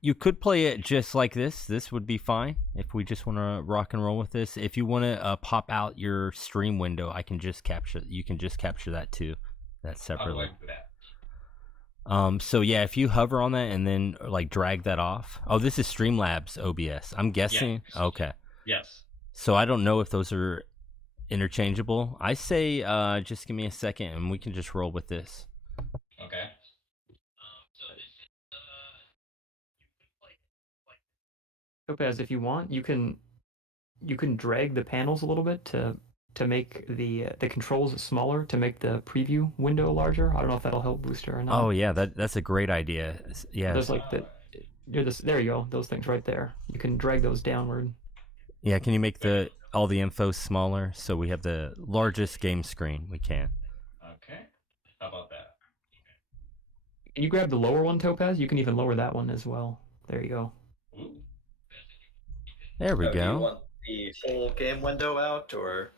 you could play it just like this. This would be fine if we just want to rock and roll with this. If you want to pop out your stream window, I can just capture. You can just capture that too. That's How do separately. I do that? So yeah, if you hover on that and then like drag that off. Oh, this is Streamlabs OBS. I'm guessing. Yeah. Okay. Yes. So I don't know if those are interchangeable. I say just give me a second and we can just roll with this. Okay. Topaz, if you want, you can drag the panels a little bit to make the controls smaller, to make the preview window larger. I don't know if that'll help Booster or not. Oh yeah, that's a great idea. Yeah. There's like there you go, those things right there. You can drag those downward. Yeah, can you make all the info smaller so we have the largest game screen we can? Okay. How about that? Can you grab the lower one, Topaz? You can even lower that one as well. There you go. Ooh. There we Do you go. want the whole game window out, or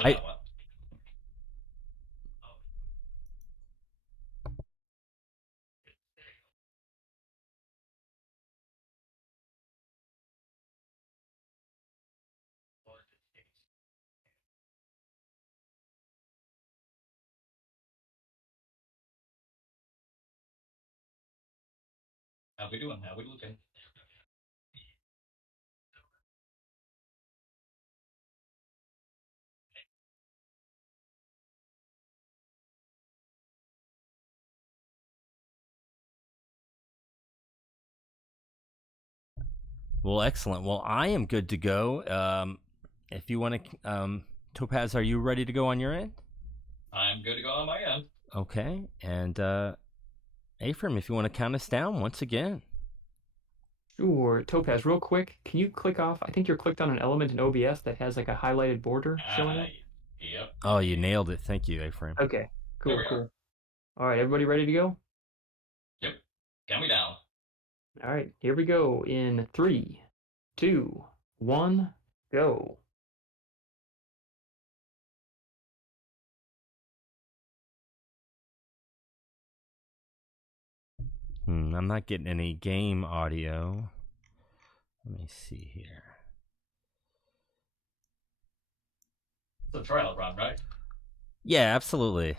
I- that one? How we doing? How we looking? Well, excellent. Well, I am good to go. If you want to, Topaz, are you ready to go on your end? I'm good to go on my end. Okay. And Ephraim, if you want to count us down once again. Sure. Topaz, real quick, can you click off? I think you're clicked on an element in OBS that has like a highlighted border showing it. Yep. Oh, you nailed it. Thank you, Ephraim. Okay. Cool. There we Cool. are. All right, everybody ready to go? Yep. Count me down. All right, here we go in 3, 2, 1, go. I'm not getting any game audio. Let me see here. It's a trial run, right? Yeah, absolutely.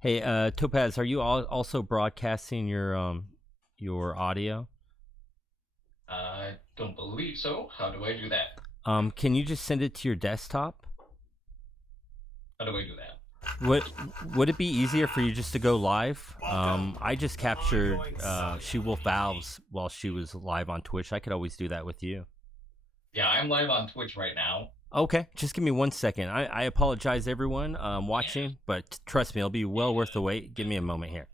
Hey, Topaz, are you also broadcasting your audio? I don't believe so. How do I do that? Can you just send it to your desktop? How do I do that? Would it be easier for you just to go live? I just captured She Wolf Valves while she was live on Twitch. I could always do that with you. Yeah, I'm live on Twitch right now. Okay, just give me 1 second. I apologize, everyone watching, but trust me, it'll be well worth the wait. Give me a moment here.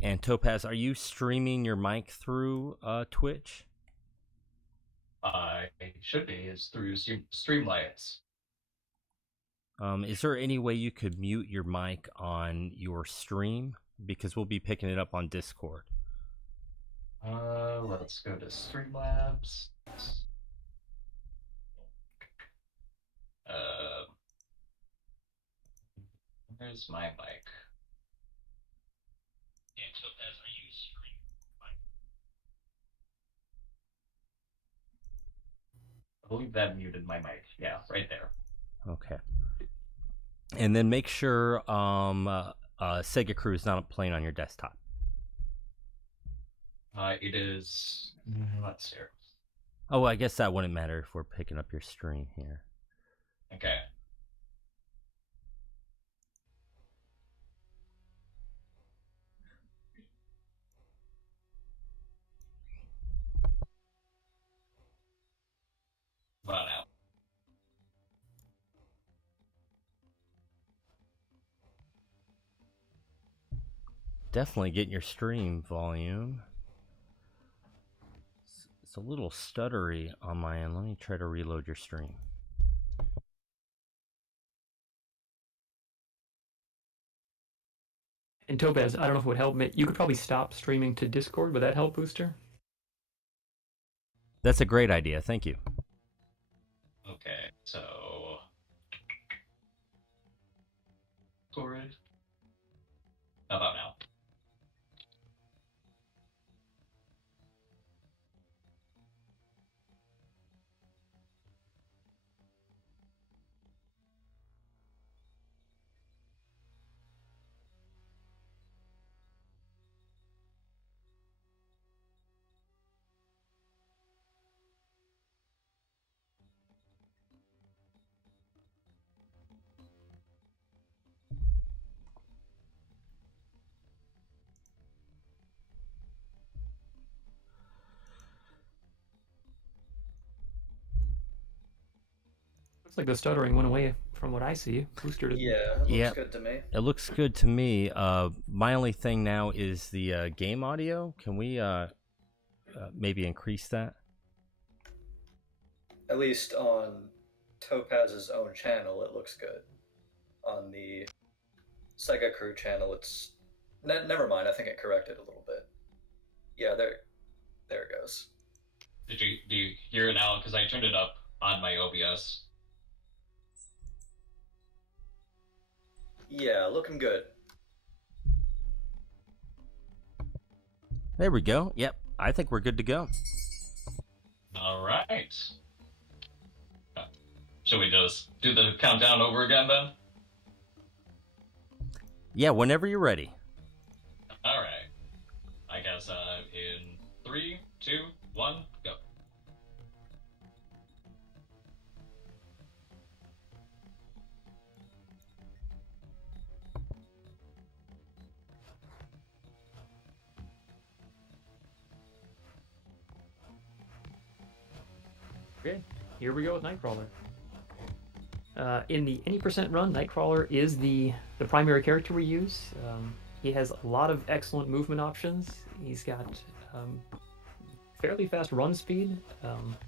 And Topaz, are you streaming your mic through Twitch? It should be. It's through Streamlights. Is there any way you could mute your mic on your stream? Because we'll be picking it up on Discord. Let's go to Streamlabs. There's is my mic? And Topaz, are you streaming mic? I believe that muted my mic. Yeah, right there. Okay. And then make sure SegaCrew is not playing on your desktop. It is. Let's see. Oh, I guess that wouldn't matter if we're picking up your stream here. Okay. Well, now. Definitely getting your stream volume. It's a little stuttery on my end. Let me try to reload your stream. And Topaz, I don't know if it would help. You could probably stop streaming to Discord. Would that help, Booster? That's a great idea. Thank you. Okay, so. Discord. How about now? Looks like the stuttering went away from what I see. Booster did. Yeah, it looks Yep. good to me. It looks good to me. My only thing now is the game audio. Can we maybe increase that? At least on Topaz's own channel, it looks good. On the SegaCrew channel, it's never mind. I think it corrected a little bit. Yeah, there it goes. Do you hear it now? Because I turned it up on my OBS. Yeah, looking good. There we go. Yep. I think we're good to go. All right. Should we just do the countdown over again then? Yeah, whenever you're ready. All right. I guess in 3, 2, 1, go. Okay, here we go with Nightcrawler. In the any percent run, Nightcrawler is the primary character we use. He has a lot of excellent movement options. He's got fairly fast run speed,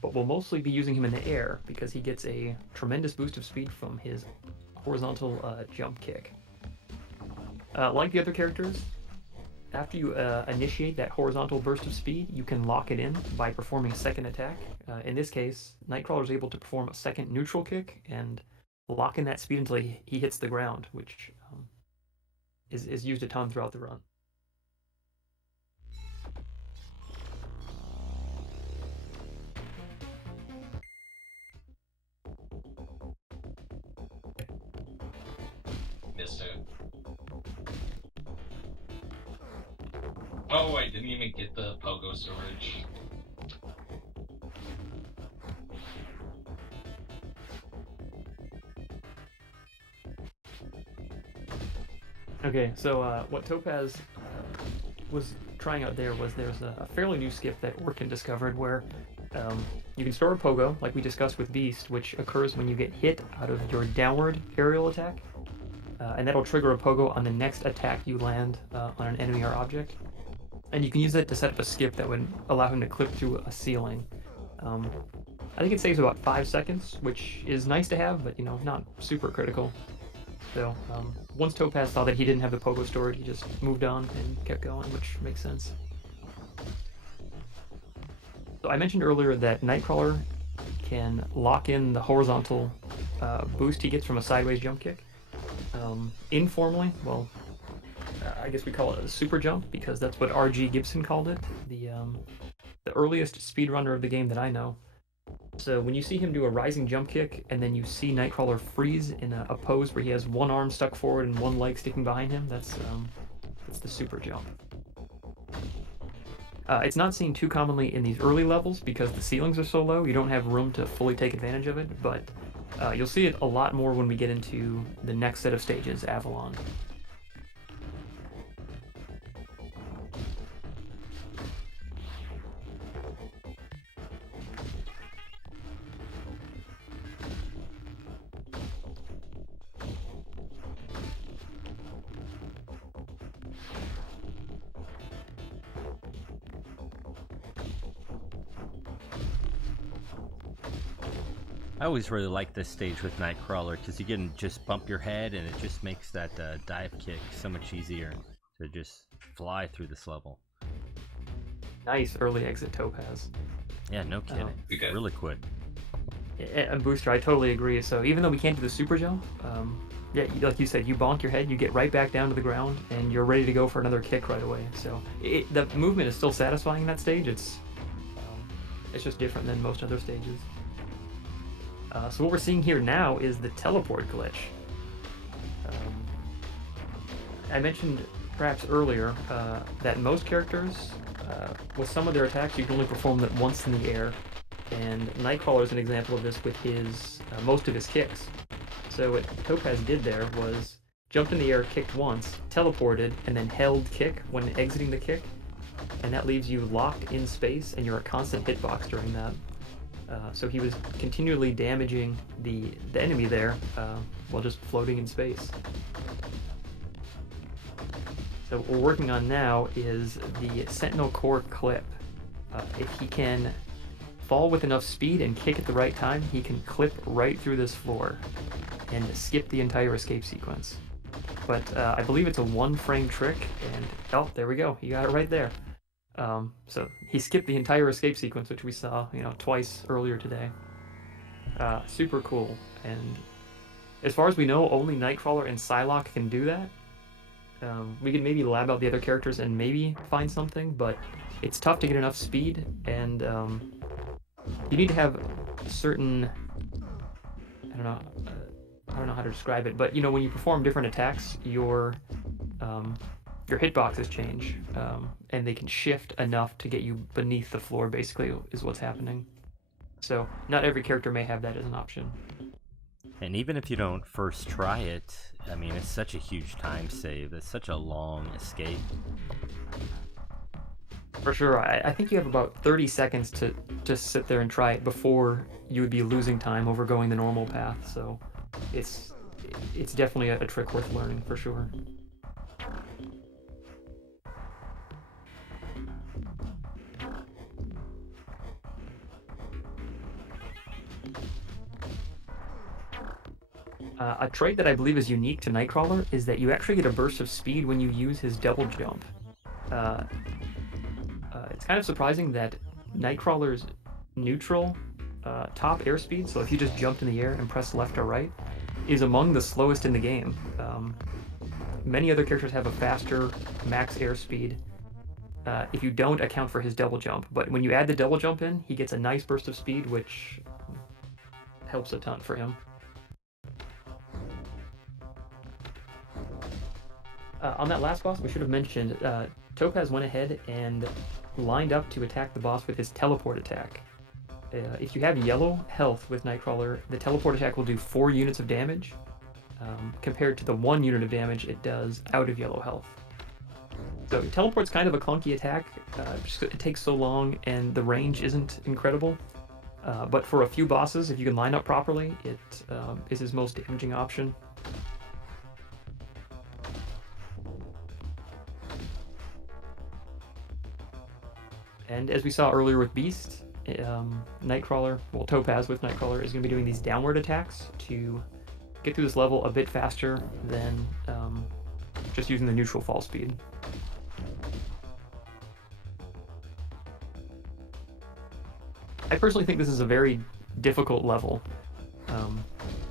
but we'll mostly be using him in the air because he gets a tremendous boost of speed from his horizontal jump kick. Like the other characters, after you initiate that horizontal burst of speed, you can lock it in by performing a second attack. In this case, Nightcrawler is able to perform a second neutral kick and lock in that speed until he hits the ground, which is used a ton throughout the run. Missed it. Oh, I didn't even get the pogo storage. Okay, so what Topaz was trying out there was there's a fairly new skip that Orkin discovered where you can store a pogo, like we discussed with Beast, which occurs when you get hit out of your downward aerial attack, and that'll trigger a pogo on the next attack you land on an enemy or object. And you can use that to set up a skip that would allow him to clip through a ceiling. I think it saves about 5 seconds, which is nice to have, but not super critical. So once Topaz saw that he didn't have the pogo stored, he just moved on and kept going, which makes sense. So I mentioned earlier that Nightcrawler can lock in the horizontal boost he gets from a sideways jump kick. informally, well, I guess we call it a super jump because that's what R.G. Gibson called it, the earliest speedrunner of the game that I know. So when you see him do a rising jump kick and then you see Nightcrawler freeze in a pose where he has one arm stuck forward and one leg sticking behind him, that's the super jump. It's not seen too commonly in these early levels because the ceilings are so low, you don't have room to fully take advantage of it, but you'll see it a lot more when we get into the next set of stages, Avalon. I always really like this stage with Nightcrawler because you can just bump your head and it just makes that dive kick so much easier to just fly through this level. Nice early exit Topaz. Yeah, no kidding. Really quick. And Booster, I totally agree. So even though we can't do the super jump, yeah, like you said, you bonk your head, you get right back down to the ground, and you're ready to go for another kick right away. So the movement is still satisfying in that stage. It's just different than most other stages. So what we're seeing here now is the teleport glitch. I mentioned perhaps earlier that most characters, with some of their attacks, you can only perform them once in the air. And Nightcrawler is an example of this with his most of his kicks. So what Topaz did there was jumped in the air, kicked once, teleported, and then held kick when exiting the kick. And that leaves you locked in space, and you're a constant hitbox during that. So he was continually damaging the enemy there while just floating in space. So what we're working on now is the Sentinel Core clip. If he can fall with enough speed and kick at the right time, he can clip right through this floor and skip the entire escape sequence. But I believe it's a one-frame trick, and oh, there we go. You got it right there. So he skipped the entire escape sequence, which we saw, twice earlier today. Super cool. And as far as we know, only Nightcrawler and Psylocke can do that. We can maybe lab out the other characters and maybe find something, but it's tough to get enough speed, and you need to have certain, I don't know how to describe it, but when you perform different attacks, your hitboxes change, and they can shift enough to get you beneath the floor, basically, is what's happening. So not every character may have that as an option. And even if you don't first try it, I mean, it's such a huge time save. It's such a long escape. For sure. I think you have about 30 seconds to just sit there and try it before you would be losing time over going the normal path. So it's definitely a trick worth learning, for sure. A trait that I believe is unique to Nightcrawler is that you actually get a burst of speed when you use his double jump. It's kind of surprising that Nightcrawler's neutral top airspeed, so if you just jumped in the air and pressed left or right, is among the slowest in the game. Many other characters have a faster max airspeed if you don't account for his double jump, but when you add the double jump in, he gets a nice burst of speed, which helps a ton for him. On that last boss, we should have mentioned, Topaz went ahead and lined up to attack the boss with his teleport attack. If you have yellow health with Nightcrawler, the teleport attack will do 4 units of damage, compared to the 1 unit of damage it does out of yellow health. So teleport's kind of a clunky attack, just it takes so long and the range isn't incredible. But for a few bosses, if you can line up properly, it is his most damaging option. And as we saw earlier with Beast, Topaz with Nightcrawler is going to be doing these downward attacks to get through this level a bit faster than just using the neutral fall speed. I personally think this is a very difficult level.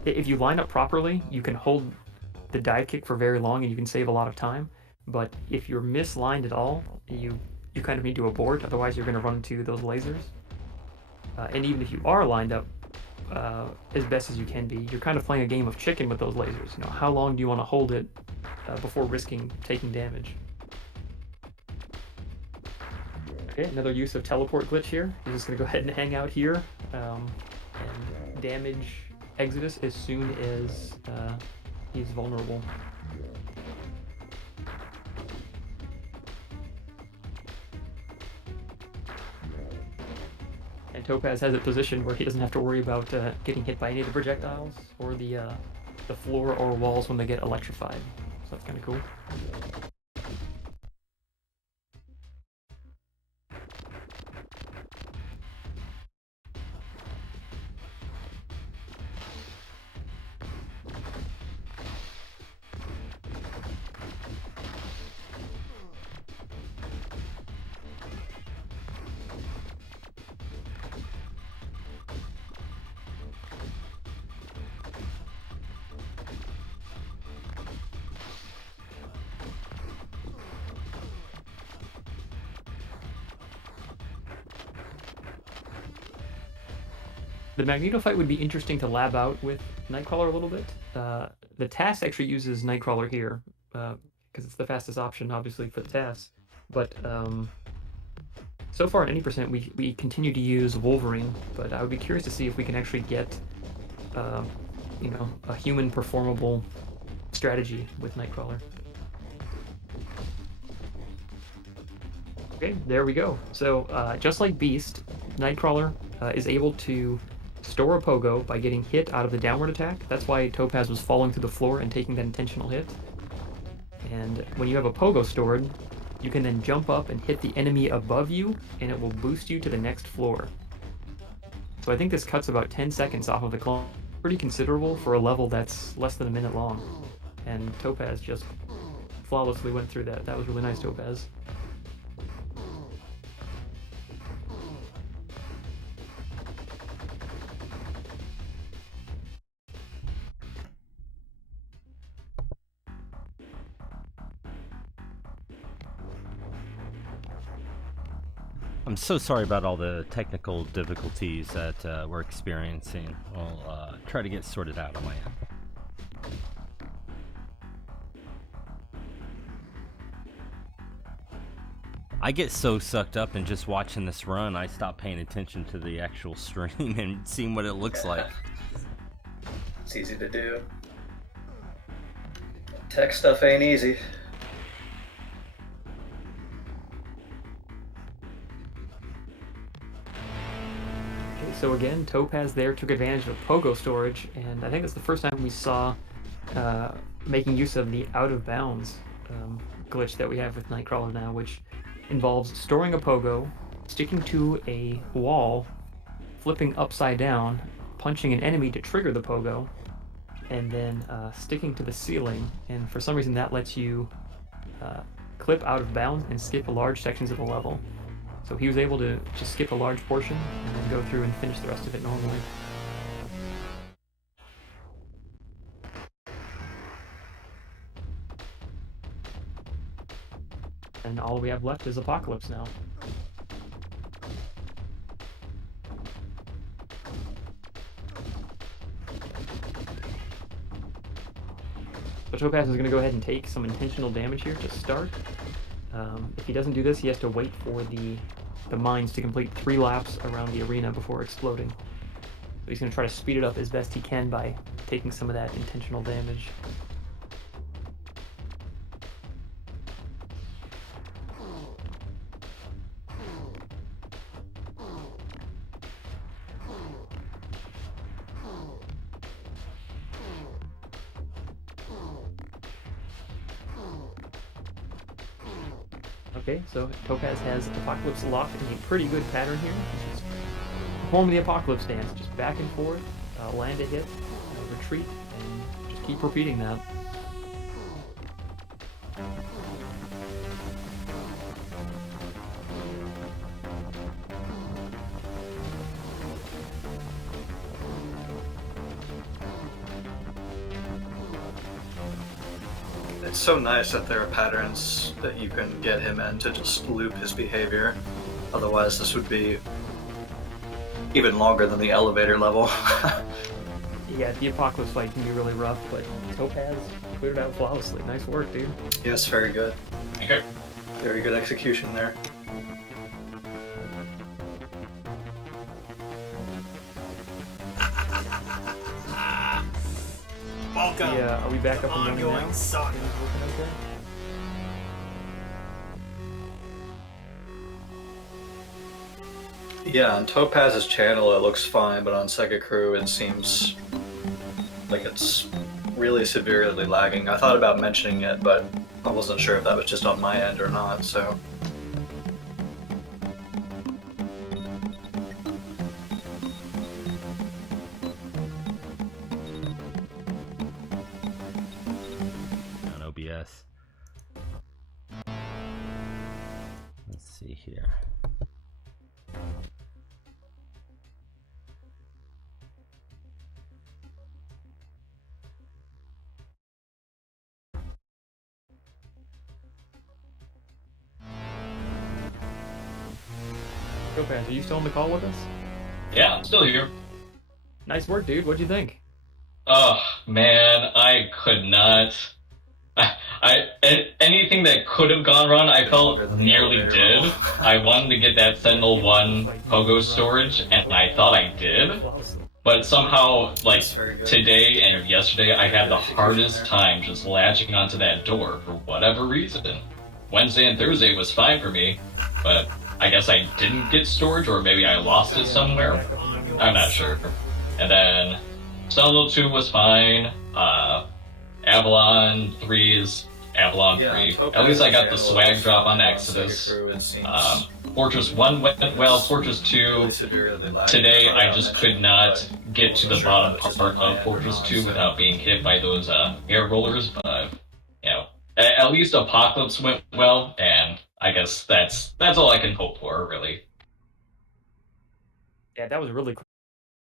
If you line up properly, you can hold the dive kick for very long and you can save a lot of time. But if you're mislined at all, you kind of need to abort, otherwise you're going to run into those lasers. And even if you are lined up as best as you can be, you're kind of playing a game of chicken with those lasers. You know, how long do you want to hold it before risking taking damage? Okay, another use of teleport glitch here. He's just going to go ahead and hang out here and damage Exodus as soon as he's vulnerable. And Topaz has it positioned where he doesn't have to worry about getting hit by any of the projectiles or the floor or walls when they get electrified. So that's kind of cool. The Magneto fight would be interesting to lab out with Nightcrawler a little bit. The TAS actually uses Nightcrawler here, because it's the fastest option, obviously, for the TAS. But so far at any percent, we continue to use Wolverine, but I would be curious to see if we can actually get, you know, a human performable strategy with Nightcrawler. Okay, there we go. So just like Beast, Nightcrawler is able to store a pogo by getting hit out of the downward attack. That's why Topaz was falling through the floor and taking that intentional hit. And when you have a pogo stored, you can then jump up and hit the enemy above you, and it will boost you to the next floor. So I think this cuts about 10 seconds off of the clock. Pretty considerable for a level that's less than a minute long. And Topaz just flawlessly went through that. That was really nice, Topaz. I'm so sorry about all the technical difficulties that we're experiencing. We'll try to get sorted out on my end. I get so sucked up in just watching this run, I stop paying attention to the actual stream and seeing what it looks like. It's easy to do. Tech stuff ain't easy. So again, Topaz there took advantage of pogo storage, and I think that's the first time we saw making use of the out of bounds glitch that we have with Nightcrawler now, which involves storing a pogo, sticking to a wall, flipping upside down, punching an enemy to trigger the pogo, and then sticking to the ceiling. And for some reason that lets you clip out of bounds and skip large sections of the level. So he was able to just skip a large portion and then go through and finish the rest of it normally. And all we have left is Apocalypse now. So Topaz is going to go ahead and take some intentional damage here to start. If he doesn't do this, he has to wait for the mines to complete 3 laps around the arena before exploding. So he's going to try to speed it up as best he can by taking some of that intentional damage. Okay, so Topaz has Apocalypse locked in a pretty good pattern here. He's just performing the Apocalypse dance, just back and forth, land a hit, retreat, and just keep repeating that. It's so nice that there are patterns that you can get him in to just loop his behavior. Otherwise, this would be even longer than the elevator level. Yeah, the Apocalypse fight can be really rough, but Topaz cleared out flawlessly. Nice work, dude. Yes, very good. Okay. Very good execution there. Welcome. Yeah, are we back to up and running ongoing now? saga. Working okay? Yeah, on Topaz's channel it looks fine, but on SegaCrew it seems like it's really severely lagging. I thought about mentioning it, but I wasn't sure if that was just on my end or not, so... On OBS. Let's see here. Topaz, are you still on the call with us? Yeah, I'm still here. Nice work, dude. What'd you think? Oh man, I could not. Anything that could have gone wrong, I felt nearly did. I wanted to get that Sentinel 1 Pogo storage, and I thought I did. Flawlessly. But somehow, like, That's very good. today and yesterday, I had the hardest time just latching onto that door for whatever reason. Wednesday and Thursday was fine for me, but I guess I didn't get storage, or maybe I lost it somewhere. I'm not sure. And then Sentinel 2 was fine. Avalon 3 is Avalon 3. At least I got the swag drop on Exodus. Fortress 1 went well. Fortress 2, today I just could not get to the bottom part of Fortress 2 without being hit by those air rollers, but, you know, at least Apocalypse went well, and I guess that's all I can hope for, really. Yeah, that was really